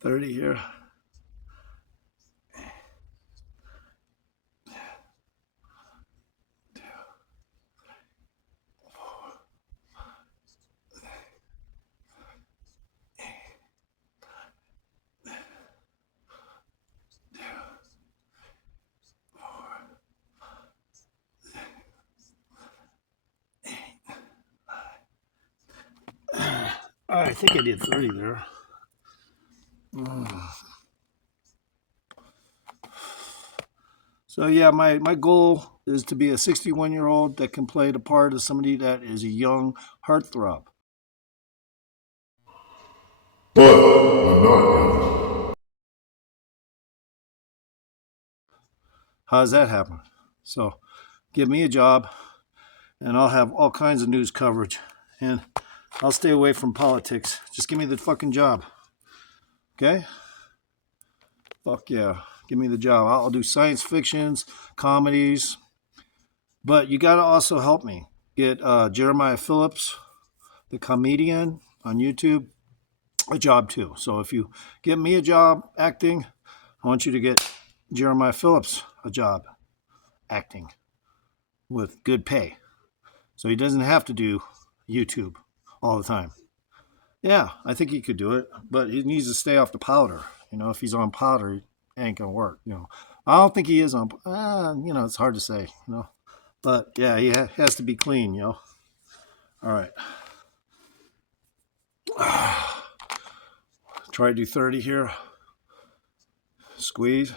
30 here. I think I did 30 there. So yeah, my goal is to be a 61-year-old that can play the part of somebody that is a young heartthrob. But I'm not. How does that happen? So give me a job and I'll have all kinds of news coverage and I'll stay away from politics. Just give me the fucking job. Okay? Fuck yeah. Give me the job. I'll do science fictions, comedies. But you got to also help me get Jeremiah Phillips, the comedian on YouTube, a job too. So if you get me a job acting, I want you to get Jeremiah Phillips a job acting with good pay. So he doesn't have to do YouTube all the time. Yeah, I think he could do it, but he needs to stay off the powder. If he's on powder, it ain't gonna work. I don't think he is on. It's hard to say. But yeah, he has to be clean. All right. Try to do 30 here. Squeeze.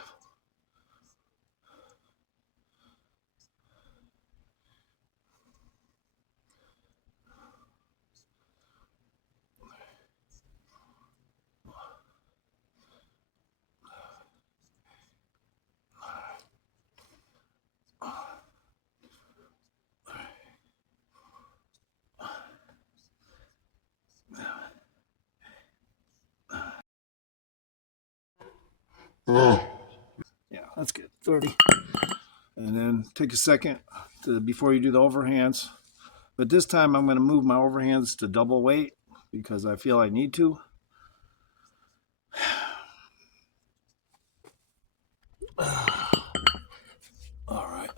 Yeah, that's good. 30. And then take a second before you do the overhands. But this time I'm going to move my overhands to double weight because I feel I need to. All right.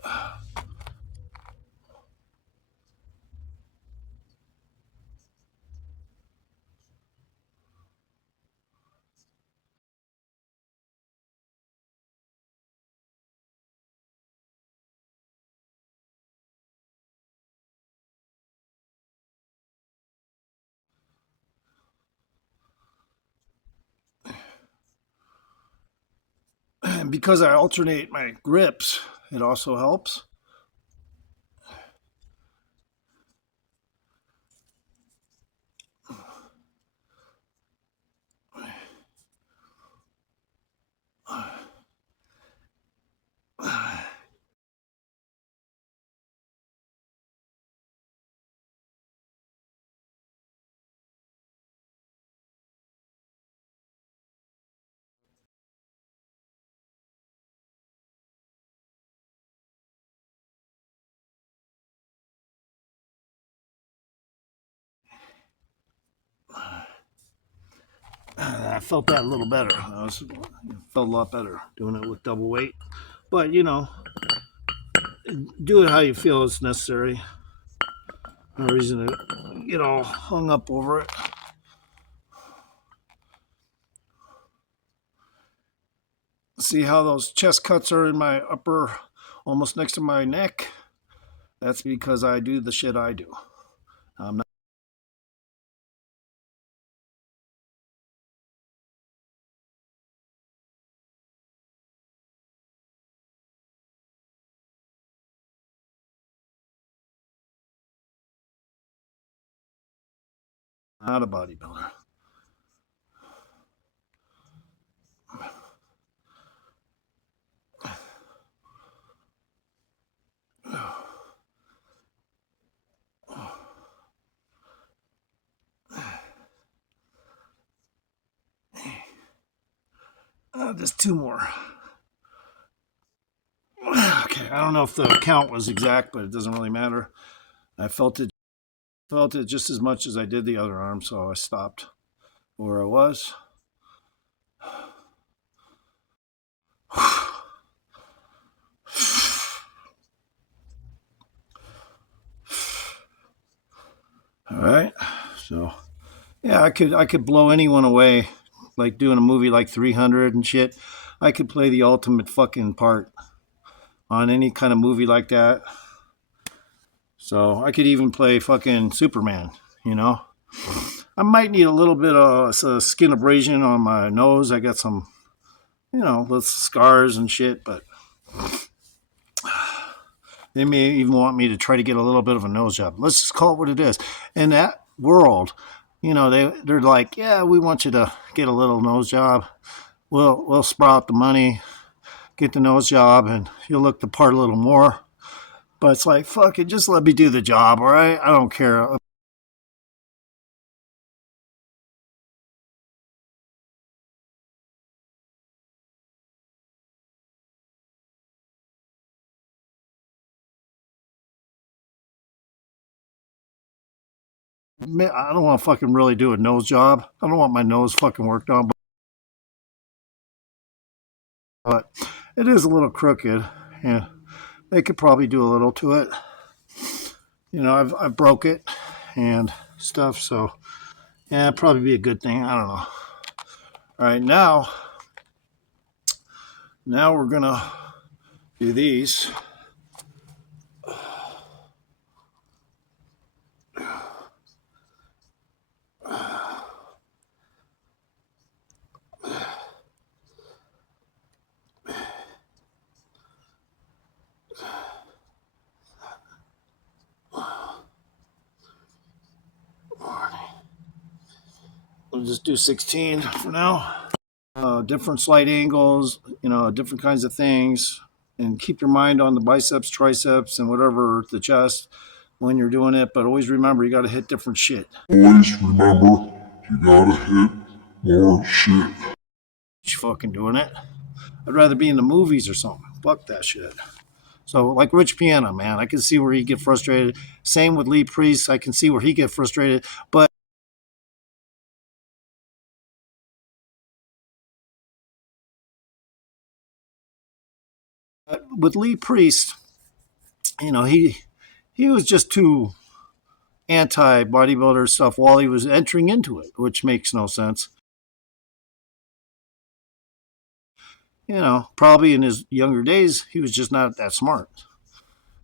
And because I alternate my grips, it also helps. I felt that a little better. Felt a lot better doing it with double weight. But, you know, do it how you feel is necessary. No reason to get all hung up over it. See how those chest cuts are in my upper, almost next to my neck? That's because I do the shit I do. I'm not. Not a bodybuilder. Just two more. Okay, I don't know if the count was exact, but it doesn't really matter. I felt it just as much as I did the other arm, so I stopped where I was. All right, so yeah, I could blow anyone away, like doing a movie like 300 and shit. I could play the ultimate fucking part on any kind of movie like that. So I could even play fucking Superman, you know. I might need a little bit of skin abrasion on my nose. I got some, you know, those scars and shit, but they may even want me to try to get a little bit of a nose job. Let's just call it what it is. In that world, you know, they're like, yeah, we want you to get a little nose job. We'll sprout the money, get the nose job, and you'll look the part a little more. But it's like, fuck it, just let me do the job, all right? I don't care. I don't want to fucking really do a nose job. I don't want my nose fucking worked on, but it is a little crooked, and they could probably do a little to it. You know, I've broke it and stuff, so yeah, it'd probably be a good thing. I don't know. All right, now we're gonna do these. We'll just do 16 for now. Different slight angles, you know, different kinds of things, and keep your mind on the biceps, triceps, and whatever the chest when you're doing it. But always remember, you got to hit different shit. Always remember, you gotta hit more shit. Fucking doing it. I'd rather be in the movies or something. Fuck that shit. So like Rich Piana, man, I can see where he get frustrated. Same with Lee Priest, I can see where he get frustrated. But with Lee Priest, you know, he was just too anti bodybuilder stuff while he was entering into it, which makes no sense. You know, probably in his younger days, he was just not that smart.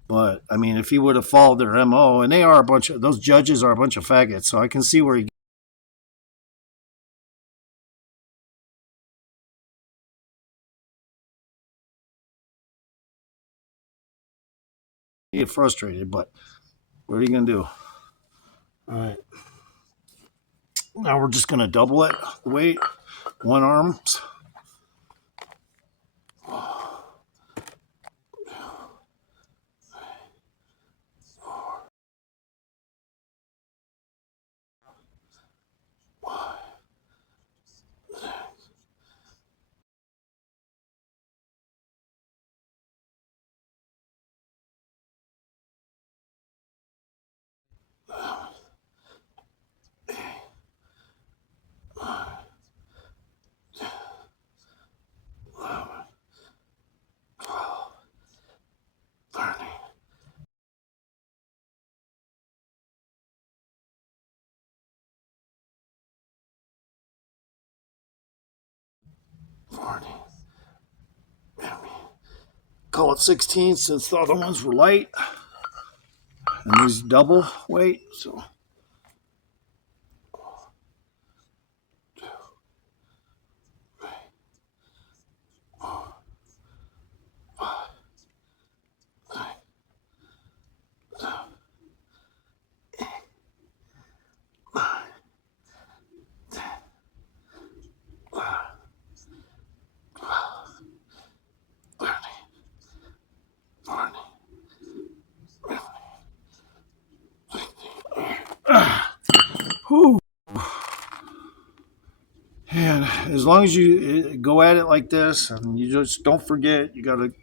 But I mean, if he would have followed their MO, and they are a bunch of those judges are a bunch of faggots, so I can see where he. Get frustrated, but what are you gonna do? All right, now we're just gonna double it. Weight, one arm. Call it 16 since the other ones were light, and these double weight. So. Whew. And as long as you go at it like this, and you just don't forget, you got to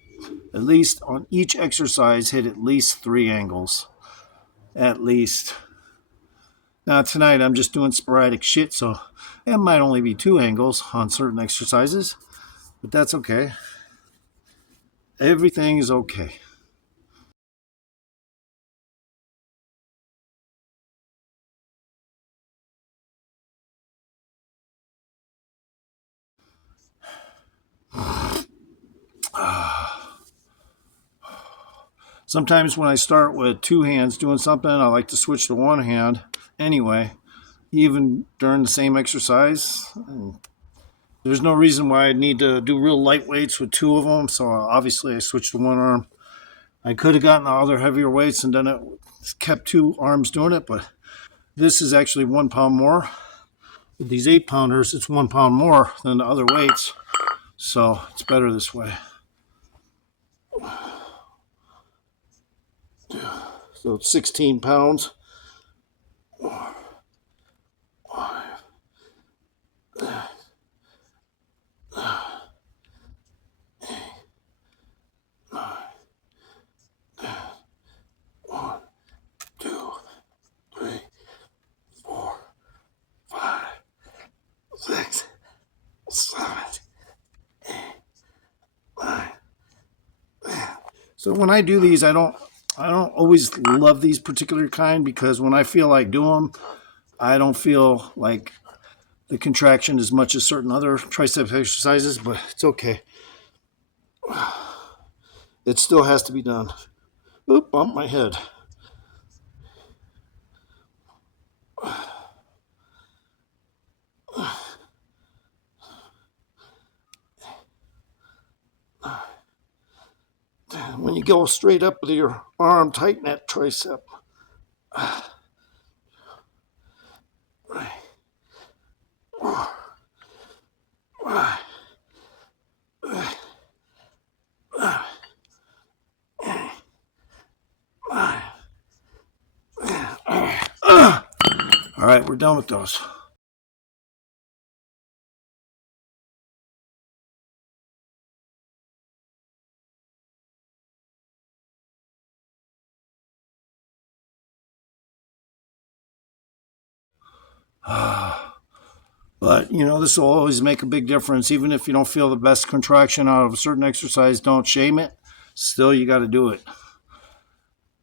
at least on each exercise hit at least 3 angles. At least. Now tonight I'm just doing sporadic shit, so it might only be 2 angles on certain exercises, but that's okay. Everything is okay. Sometimes when I start with 2 hands doing something, I like to switch to 1 hand anyway, even during the same exercise. There's no reason why I'd need to do real light weights with 2 of them, so obviously I switched to 1 arm. I could have gotten the other heavier weights and done it, kept 2 arms doing it, but this is actually 1 pound more. With these 8-pounders, it's 1 pound more than the other weights, so it's better this way. So it's 16 pounds. 6, 7, 8, 9. So when I do these, I don't always love these particular kind, because when I feel like doing them, I don't feel like the contraction as much as certain other tricep exercises, but it's okay. It still has to be done. Oop, bumped my head. When you go straight up with your arm, tighten that tricep. All right, we're done with those. But, this will always make a big difference. Even if you don't feel the best contraction out of a certain exercise, don't shame it. Still, you got to do it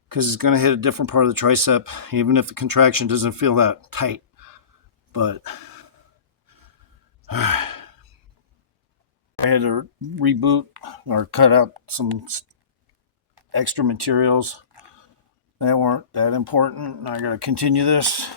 because it's going to hit a different part of the tricep, even if the contraction doesn't feel that tight. But I had to reboot or cut out some extra materials that weren't that important. I got to continue this.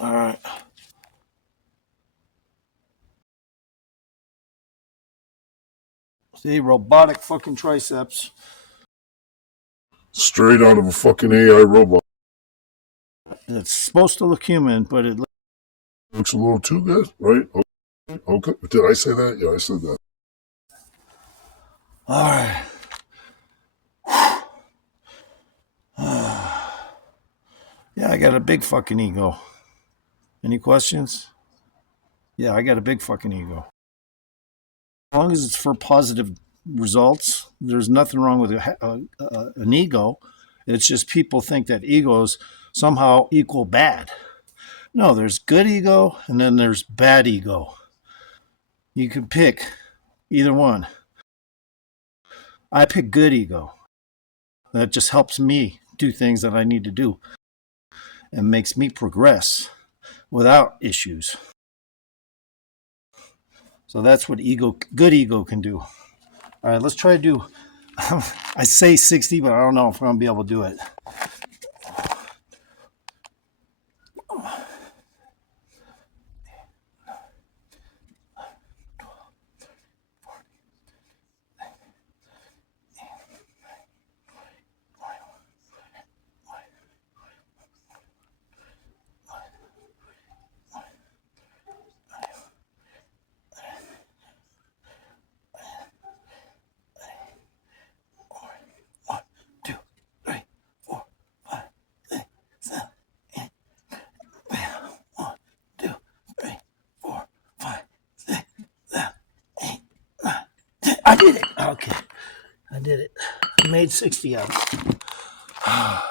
All right. See, robotic fucking triceps. Straight out of a fucking AI robot. It's supposed to look human, but it Looks a little too good, right? Okay. Did I say that? Yeah, I said that. all right. Yeah, I got a big fucking ego. Any questions? Yeah, I got a big fucking ego. As long as it's for positive results, there's nothing wrong with an ego. It's just people think that egos somehow equal bad. No, there's good ego and then there's bad ego. You can pick either one. I pick good ego. That just helps me do things that I need to do and makes me progress without issues. So that's what good ego can do. All right, let's try to do, I say 60, but I don't know if I'm going to be able to do it. I did it. Okay. I did it. I made 60 out of it. Oh.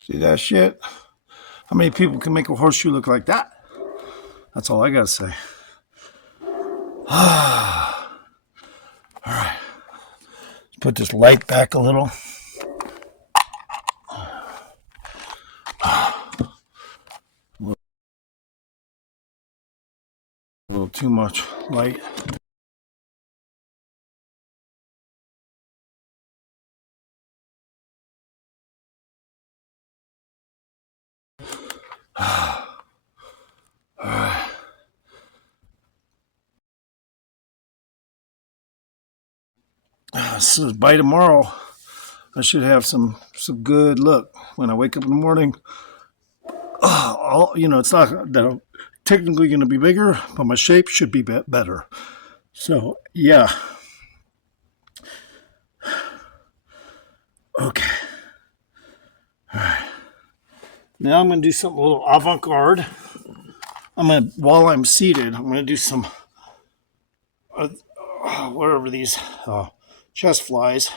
See that shit? How many people can make a horseshoe look like that? That's all I gotta say. All right. Let's put this light back a little. A little too much light. All right. So by tomorrow, I should have some good look when I wake up in the morning. It's not that I'm technically going to be bigger, but my shape should be better. So yeah. Okay. All right. Now I'm going to do something a little avant-garde. While I'm seated, I'm going to do some whatever these chest flies.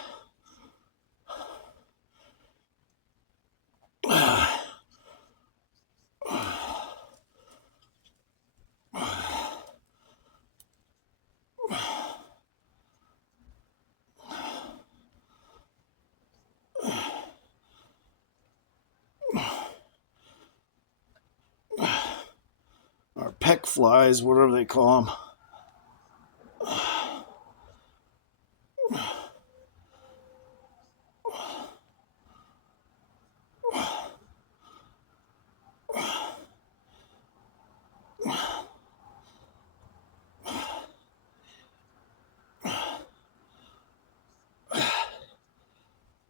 Or pec flies, whatever they call them.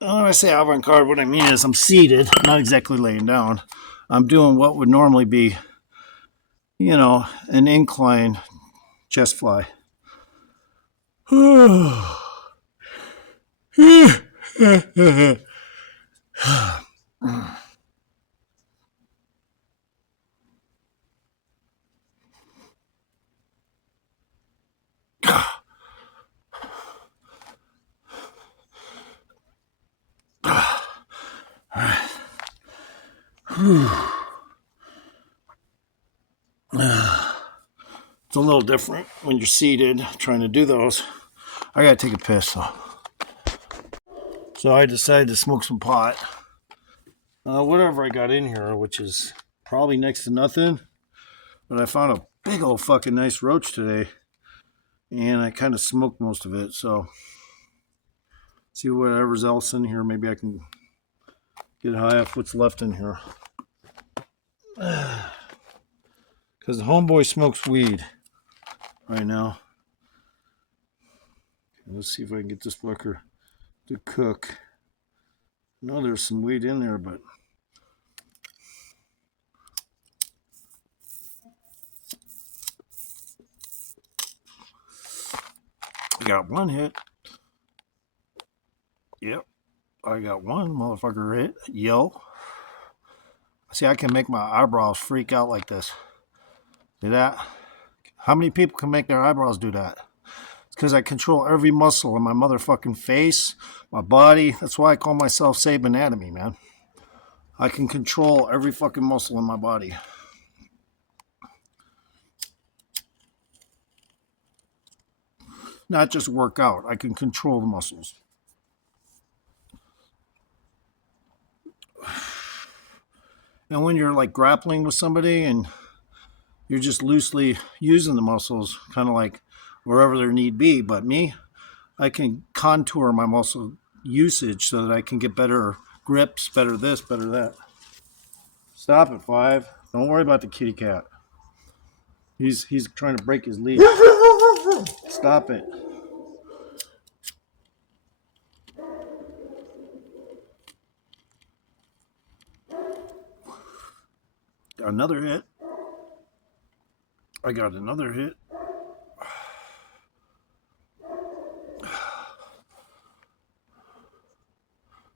When I say avant-garde, what I mean is I'm seated, not exactly laying down. I'm doing what would normally be, an incline chest fly. It's a little different when you're seated trying to do those. I gotta take a piss though. So I decided to smoke some pot. Whatever I got in here, which is probably next to nothing. But I found a big old fucking nice roach today. And I kind of smoked most of it. So see whatever's else in here. Maybe I can get high off what's left in here. Because the homeboy smokes weed right now. Let's see if I can get this fucker to cook. I know there's some weed in there, but I got one hit. Yep, I got one motherfucker hit. Yo. See, I can make my eyebrows freak out like this. See that? How many people can make their eyebrows do that? It's because I control every muscle in my motherfucking face, my body. That's why I call myself Save Anatomy, man. I can control every fucking muscle in my body. Not just work out. I can control the muscles. And when you're like grappling with somebody and you're just loosely using the muscles, kind of like wherever there need be. But me, I can contour my muscle usage so that I can get better grips, better this, better that. Stop it, Five. Don't worry about the kitty cat. He's trying to break his leash. Stop it. Got another hit. I got another hit.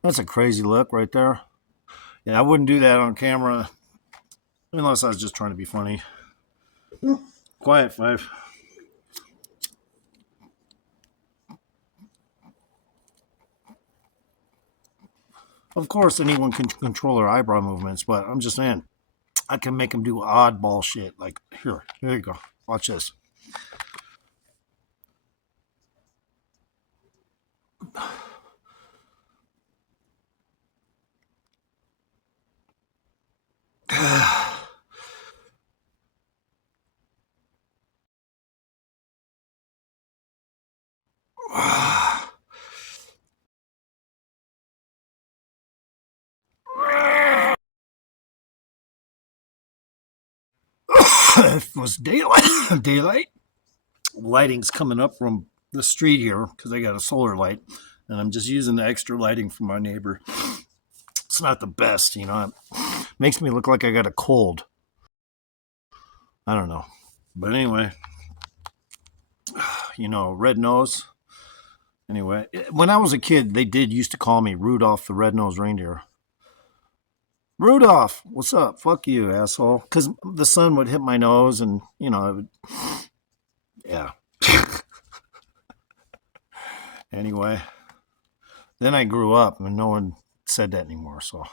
That's a crazy look right there. Yeah, I wouldn't do that on camera unless I was just trying to be funny. Quiet, Five. Of course, anyone can control their eyebrow movements, but I'm just saying, I can make them do oddball shit. Like, here you go. Watch this. If it was daylight, lighting's coming up from the street here because I got a solar light, and I'm just using the extra lighting from my neighbor. It's not the best, It makes me look like I got a cold. I don't know. But anyway, red nose. Anyway, when I was a kid, they did used to call me Rudolph the Red-Nosed Reindeer. Rudolph, what's up? Fuck you, asshole. Because the sun would hit my nose and, it would, yeah. Anyway, then I grew up and no one said that anymore, so.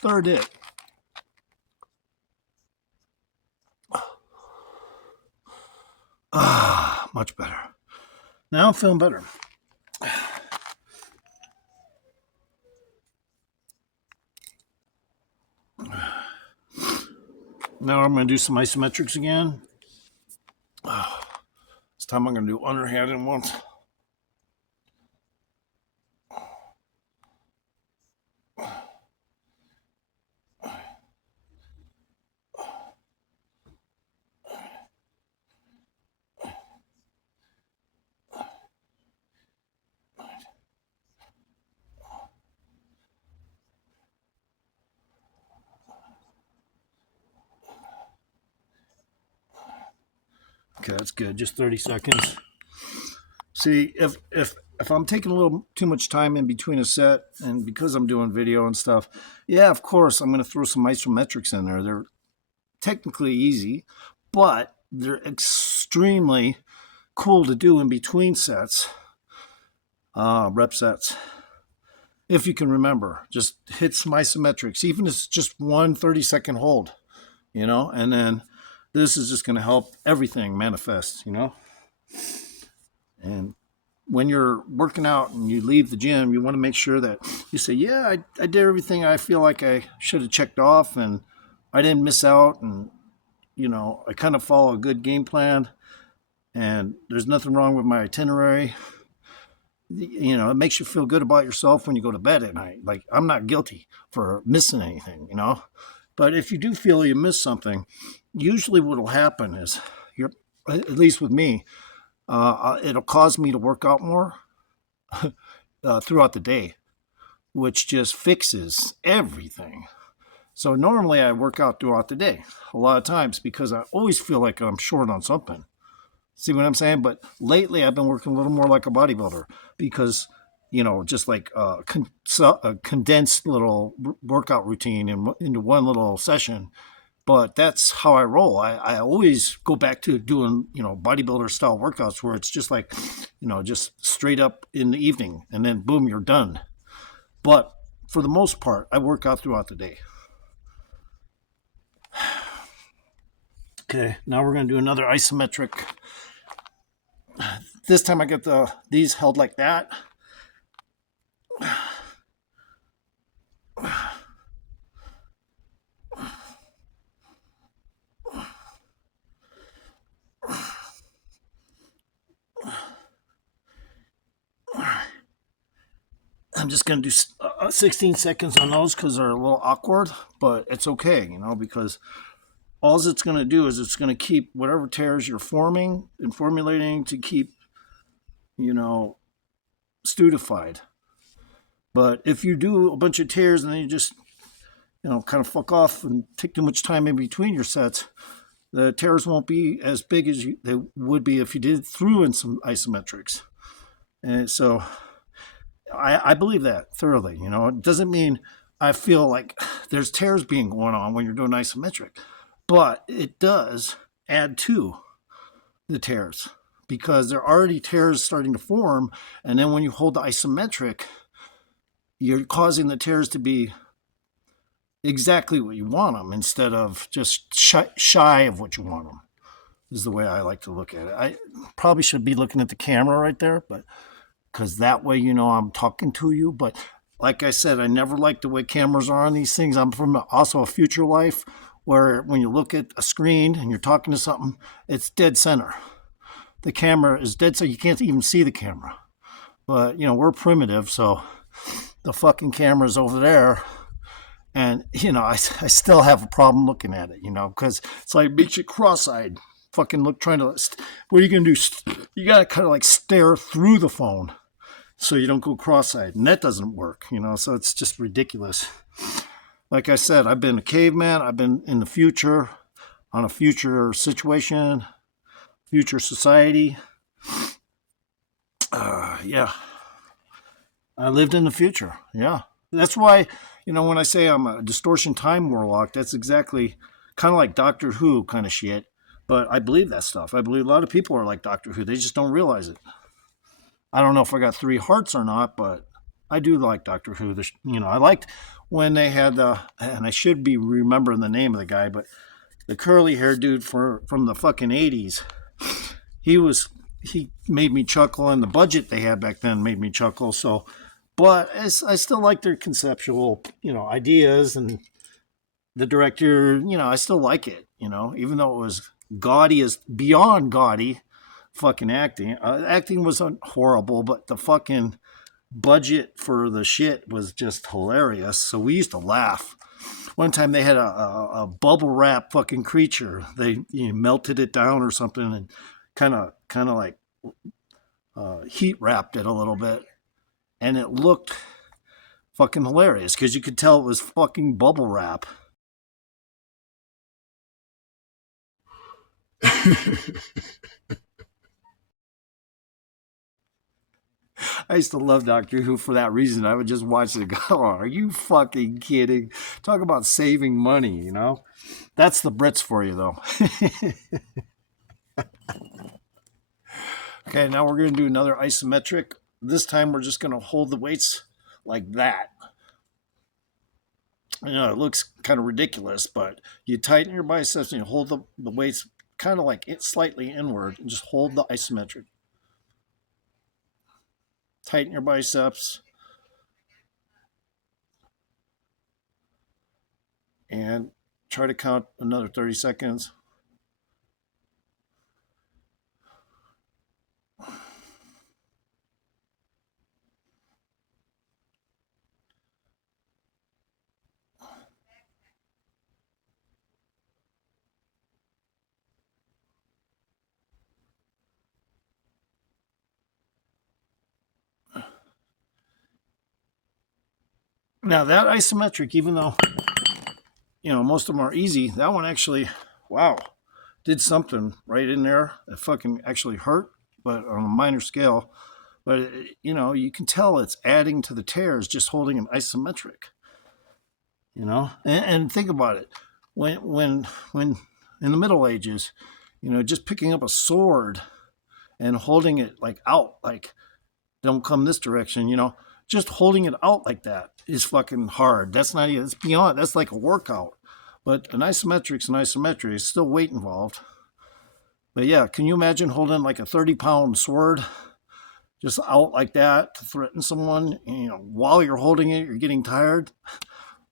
Third hit. Much better. Now I'm feeling better. Now I'm going to do some isometrics again. This time I'm going to do underhanded ones. Okay, that's good. Just 30 seconds. See, if I'm taking a little too much time in between a set, and because I'm doing video and stuff, yeah, of course I'm going to throw some isometrics in there. They're technically easy, but they're extremely cool to do in between sets, rep sets. If you can remember, just hit some isometrics, even if it's just 1 30-second hold, and then this is just going to help everything manifest, And when you're working out and you leave the gym, you want to make sure that you say, yeah, I did everything I feel like I should have checked off, and I didn't miss out, and I kind of follow a good game plan, and there's nothing wrong with my itinerary. It makes you feel good about yourself when you go to bed at night. Like, I'm not guilty for missing anything, But if you do feel you miss something, usually what will happen is, at least with me, it'll cause me to work out more throughout the day, which just fixes everything. So normally I work out throughout the day a lot of times because I always feel like I'm short on something. See what I'm saying? But lately I've been working a little more like a bodybuilder because, just like a condensed little workout routine into one little session. But that's how I roll. I always go back to doing, bodybuilder style workouts where it's just like, just straight up in the evening and then boom, you're done. But for the most part, I work out throughout the day. Okay, now we're going to do another isometric. This time I get these held like that. I'm just going to do 16 seconds on those because they're a little awkward, but it's okay, because all it's going to do is it's going to keep whatever tears you're forming and formulating to keep, studified. But if you do a bunch of tears and then you just, kind of fuck off and take too much time in between your sets, the tears won't be as big as they would be if you did through in some isometrics. And so I believe that thoroughly. It doesn't mean I feel like there's tears being going on when you're doing isometric, but it does add to the tears because there are already tears starting to form. And then when you hold the isometric, you're causing the tears to be exactly what you want them instead of just shy of what you want them, is the way I like to look at it. I probably should be looking at the camera right there, but because that way, I'm talking to you. But like I said, I never liked the way cameras are on these things. I'm from also a future life where when you look at a screen and you're talking to something, it's dead center. The camera is dead, so you can't even see the camera. But, we're primitive, so the fucking camera's over there. And, I still have a problem looking at it, because it's like makes you cross-eyed. Fucking look, trying to, what are you going to do? You got to kind of like stare through the phone so you don't go cross-eyed. And that doesn't work, so it's just ridiculous. Like I said, I've been a caveman. I've been in the future, on a future situation, future society. Yeah. I lived in the future. Yeah. That's why, when I say I'm a distortion time warlock, that's exactly kind of like Doctor Who kind of shit. But I believe that stuff. I believe a lot of people are like Doctor Who. They just don't realize it. I don't know if I got 3 hearts or not, but I do like Doctor Who. I liked when they had and I should be remembering the name of the guy, but the curly haired dude from the fucking 80s. He made me chuckle, and the budget they had back then made me chuckle. So, but I still like their conceptual, ideas, and the director, I still like it, even though it was gaudy as beyond gaudy fucking acting. Acting wasn't horrible, but the fucking budget for the shit was just hilarious. So we used to laugh. One time they had a bubble wrap fucking creature. They melted it down or something and kind of like heat wrapped it a little bit, and it looked fucking hilarious because you could tell it was fucking bubble wrap. I used to love Doctor Who for that reason. I would just watch it and go, oh, are you fucking kidding? Talk about saving money, you know? That's the Brits for you, though. Okay, now we're going to do another isometric. This time we're just going to hold the weights like that. I know it looks kind of ridiculous, but you tighten your biceps and you hold the weights kind of like it slightly inward and just hold the isometric. Tighten your biceps. And try to count another 30 seconds. Now that isometric, even though, you know, most of them are easy, that one actually, wow, did something right in there that fucking actually hurt, but on a minor scale. But, you know, you can tell it's adding to the tears just holding an isometric, you know? And think about it. When in the Middle Ages, you know, just picking up a sword and holding it like out, like, don't come this direction, you know, just holding it out like that is fucking hard. That's not even, it's beyond, that's like a workout. But an isometric's an isometric, it's still weight involved. But yeah, can you imagine holding like a 30-pound sword just out like that to threaten someone? And, you know, while you're holding it, you're getting tired.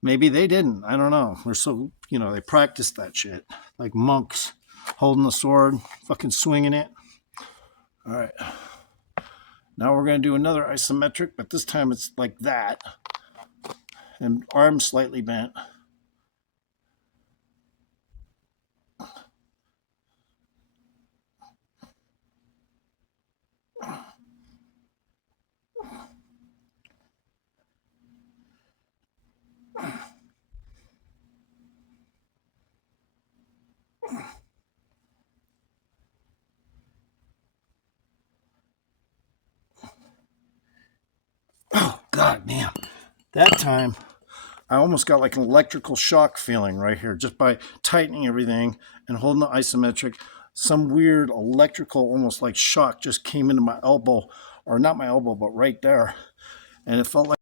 Maybe they didn't. I don't know. They're so, you know, they practiced that shit. Like monks holding the sword, fucking swinging it. All right. Now we're going to do another isometric, but this time it's like that. And arms slightly bent. Oh, God damn. That time, I almost got like an electrical shock feeling right here just by tightening everything and holding the isometric. Some weird electrical, almost like shock just came into my elbow, or not my elbow, but right there. And it felt like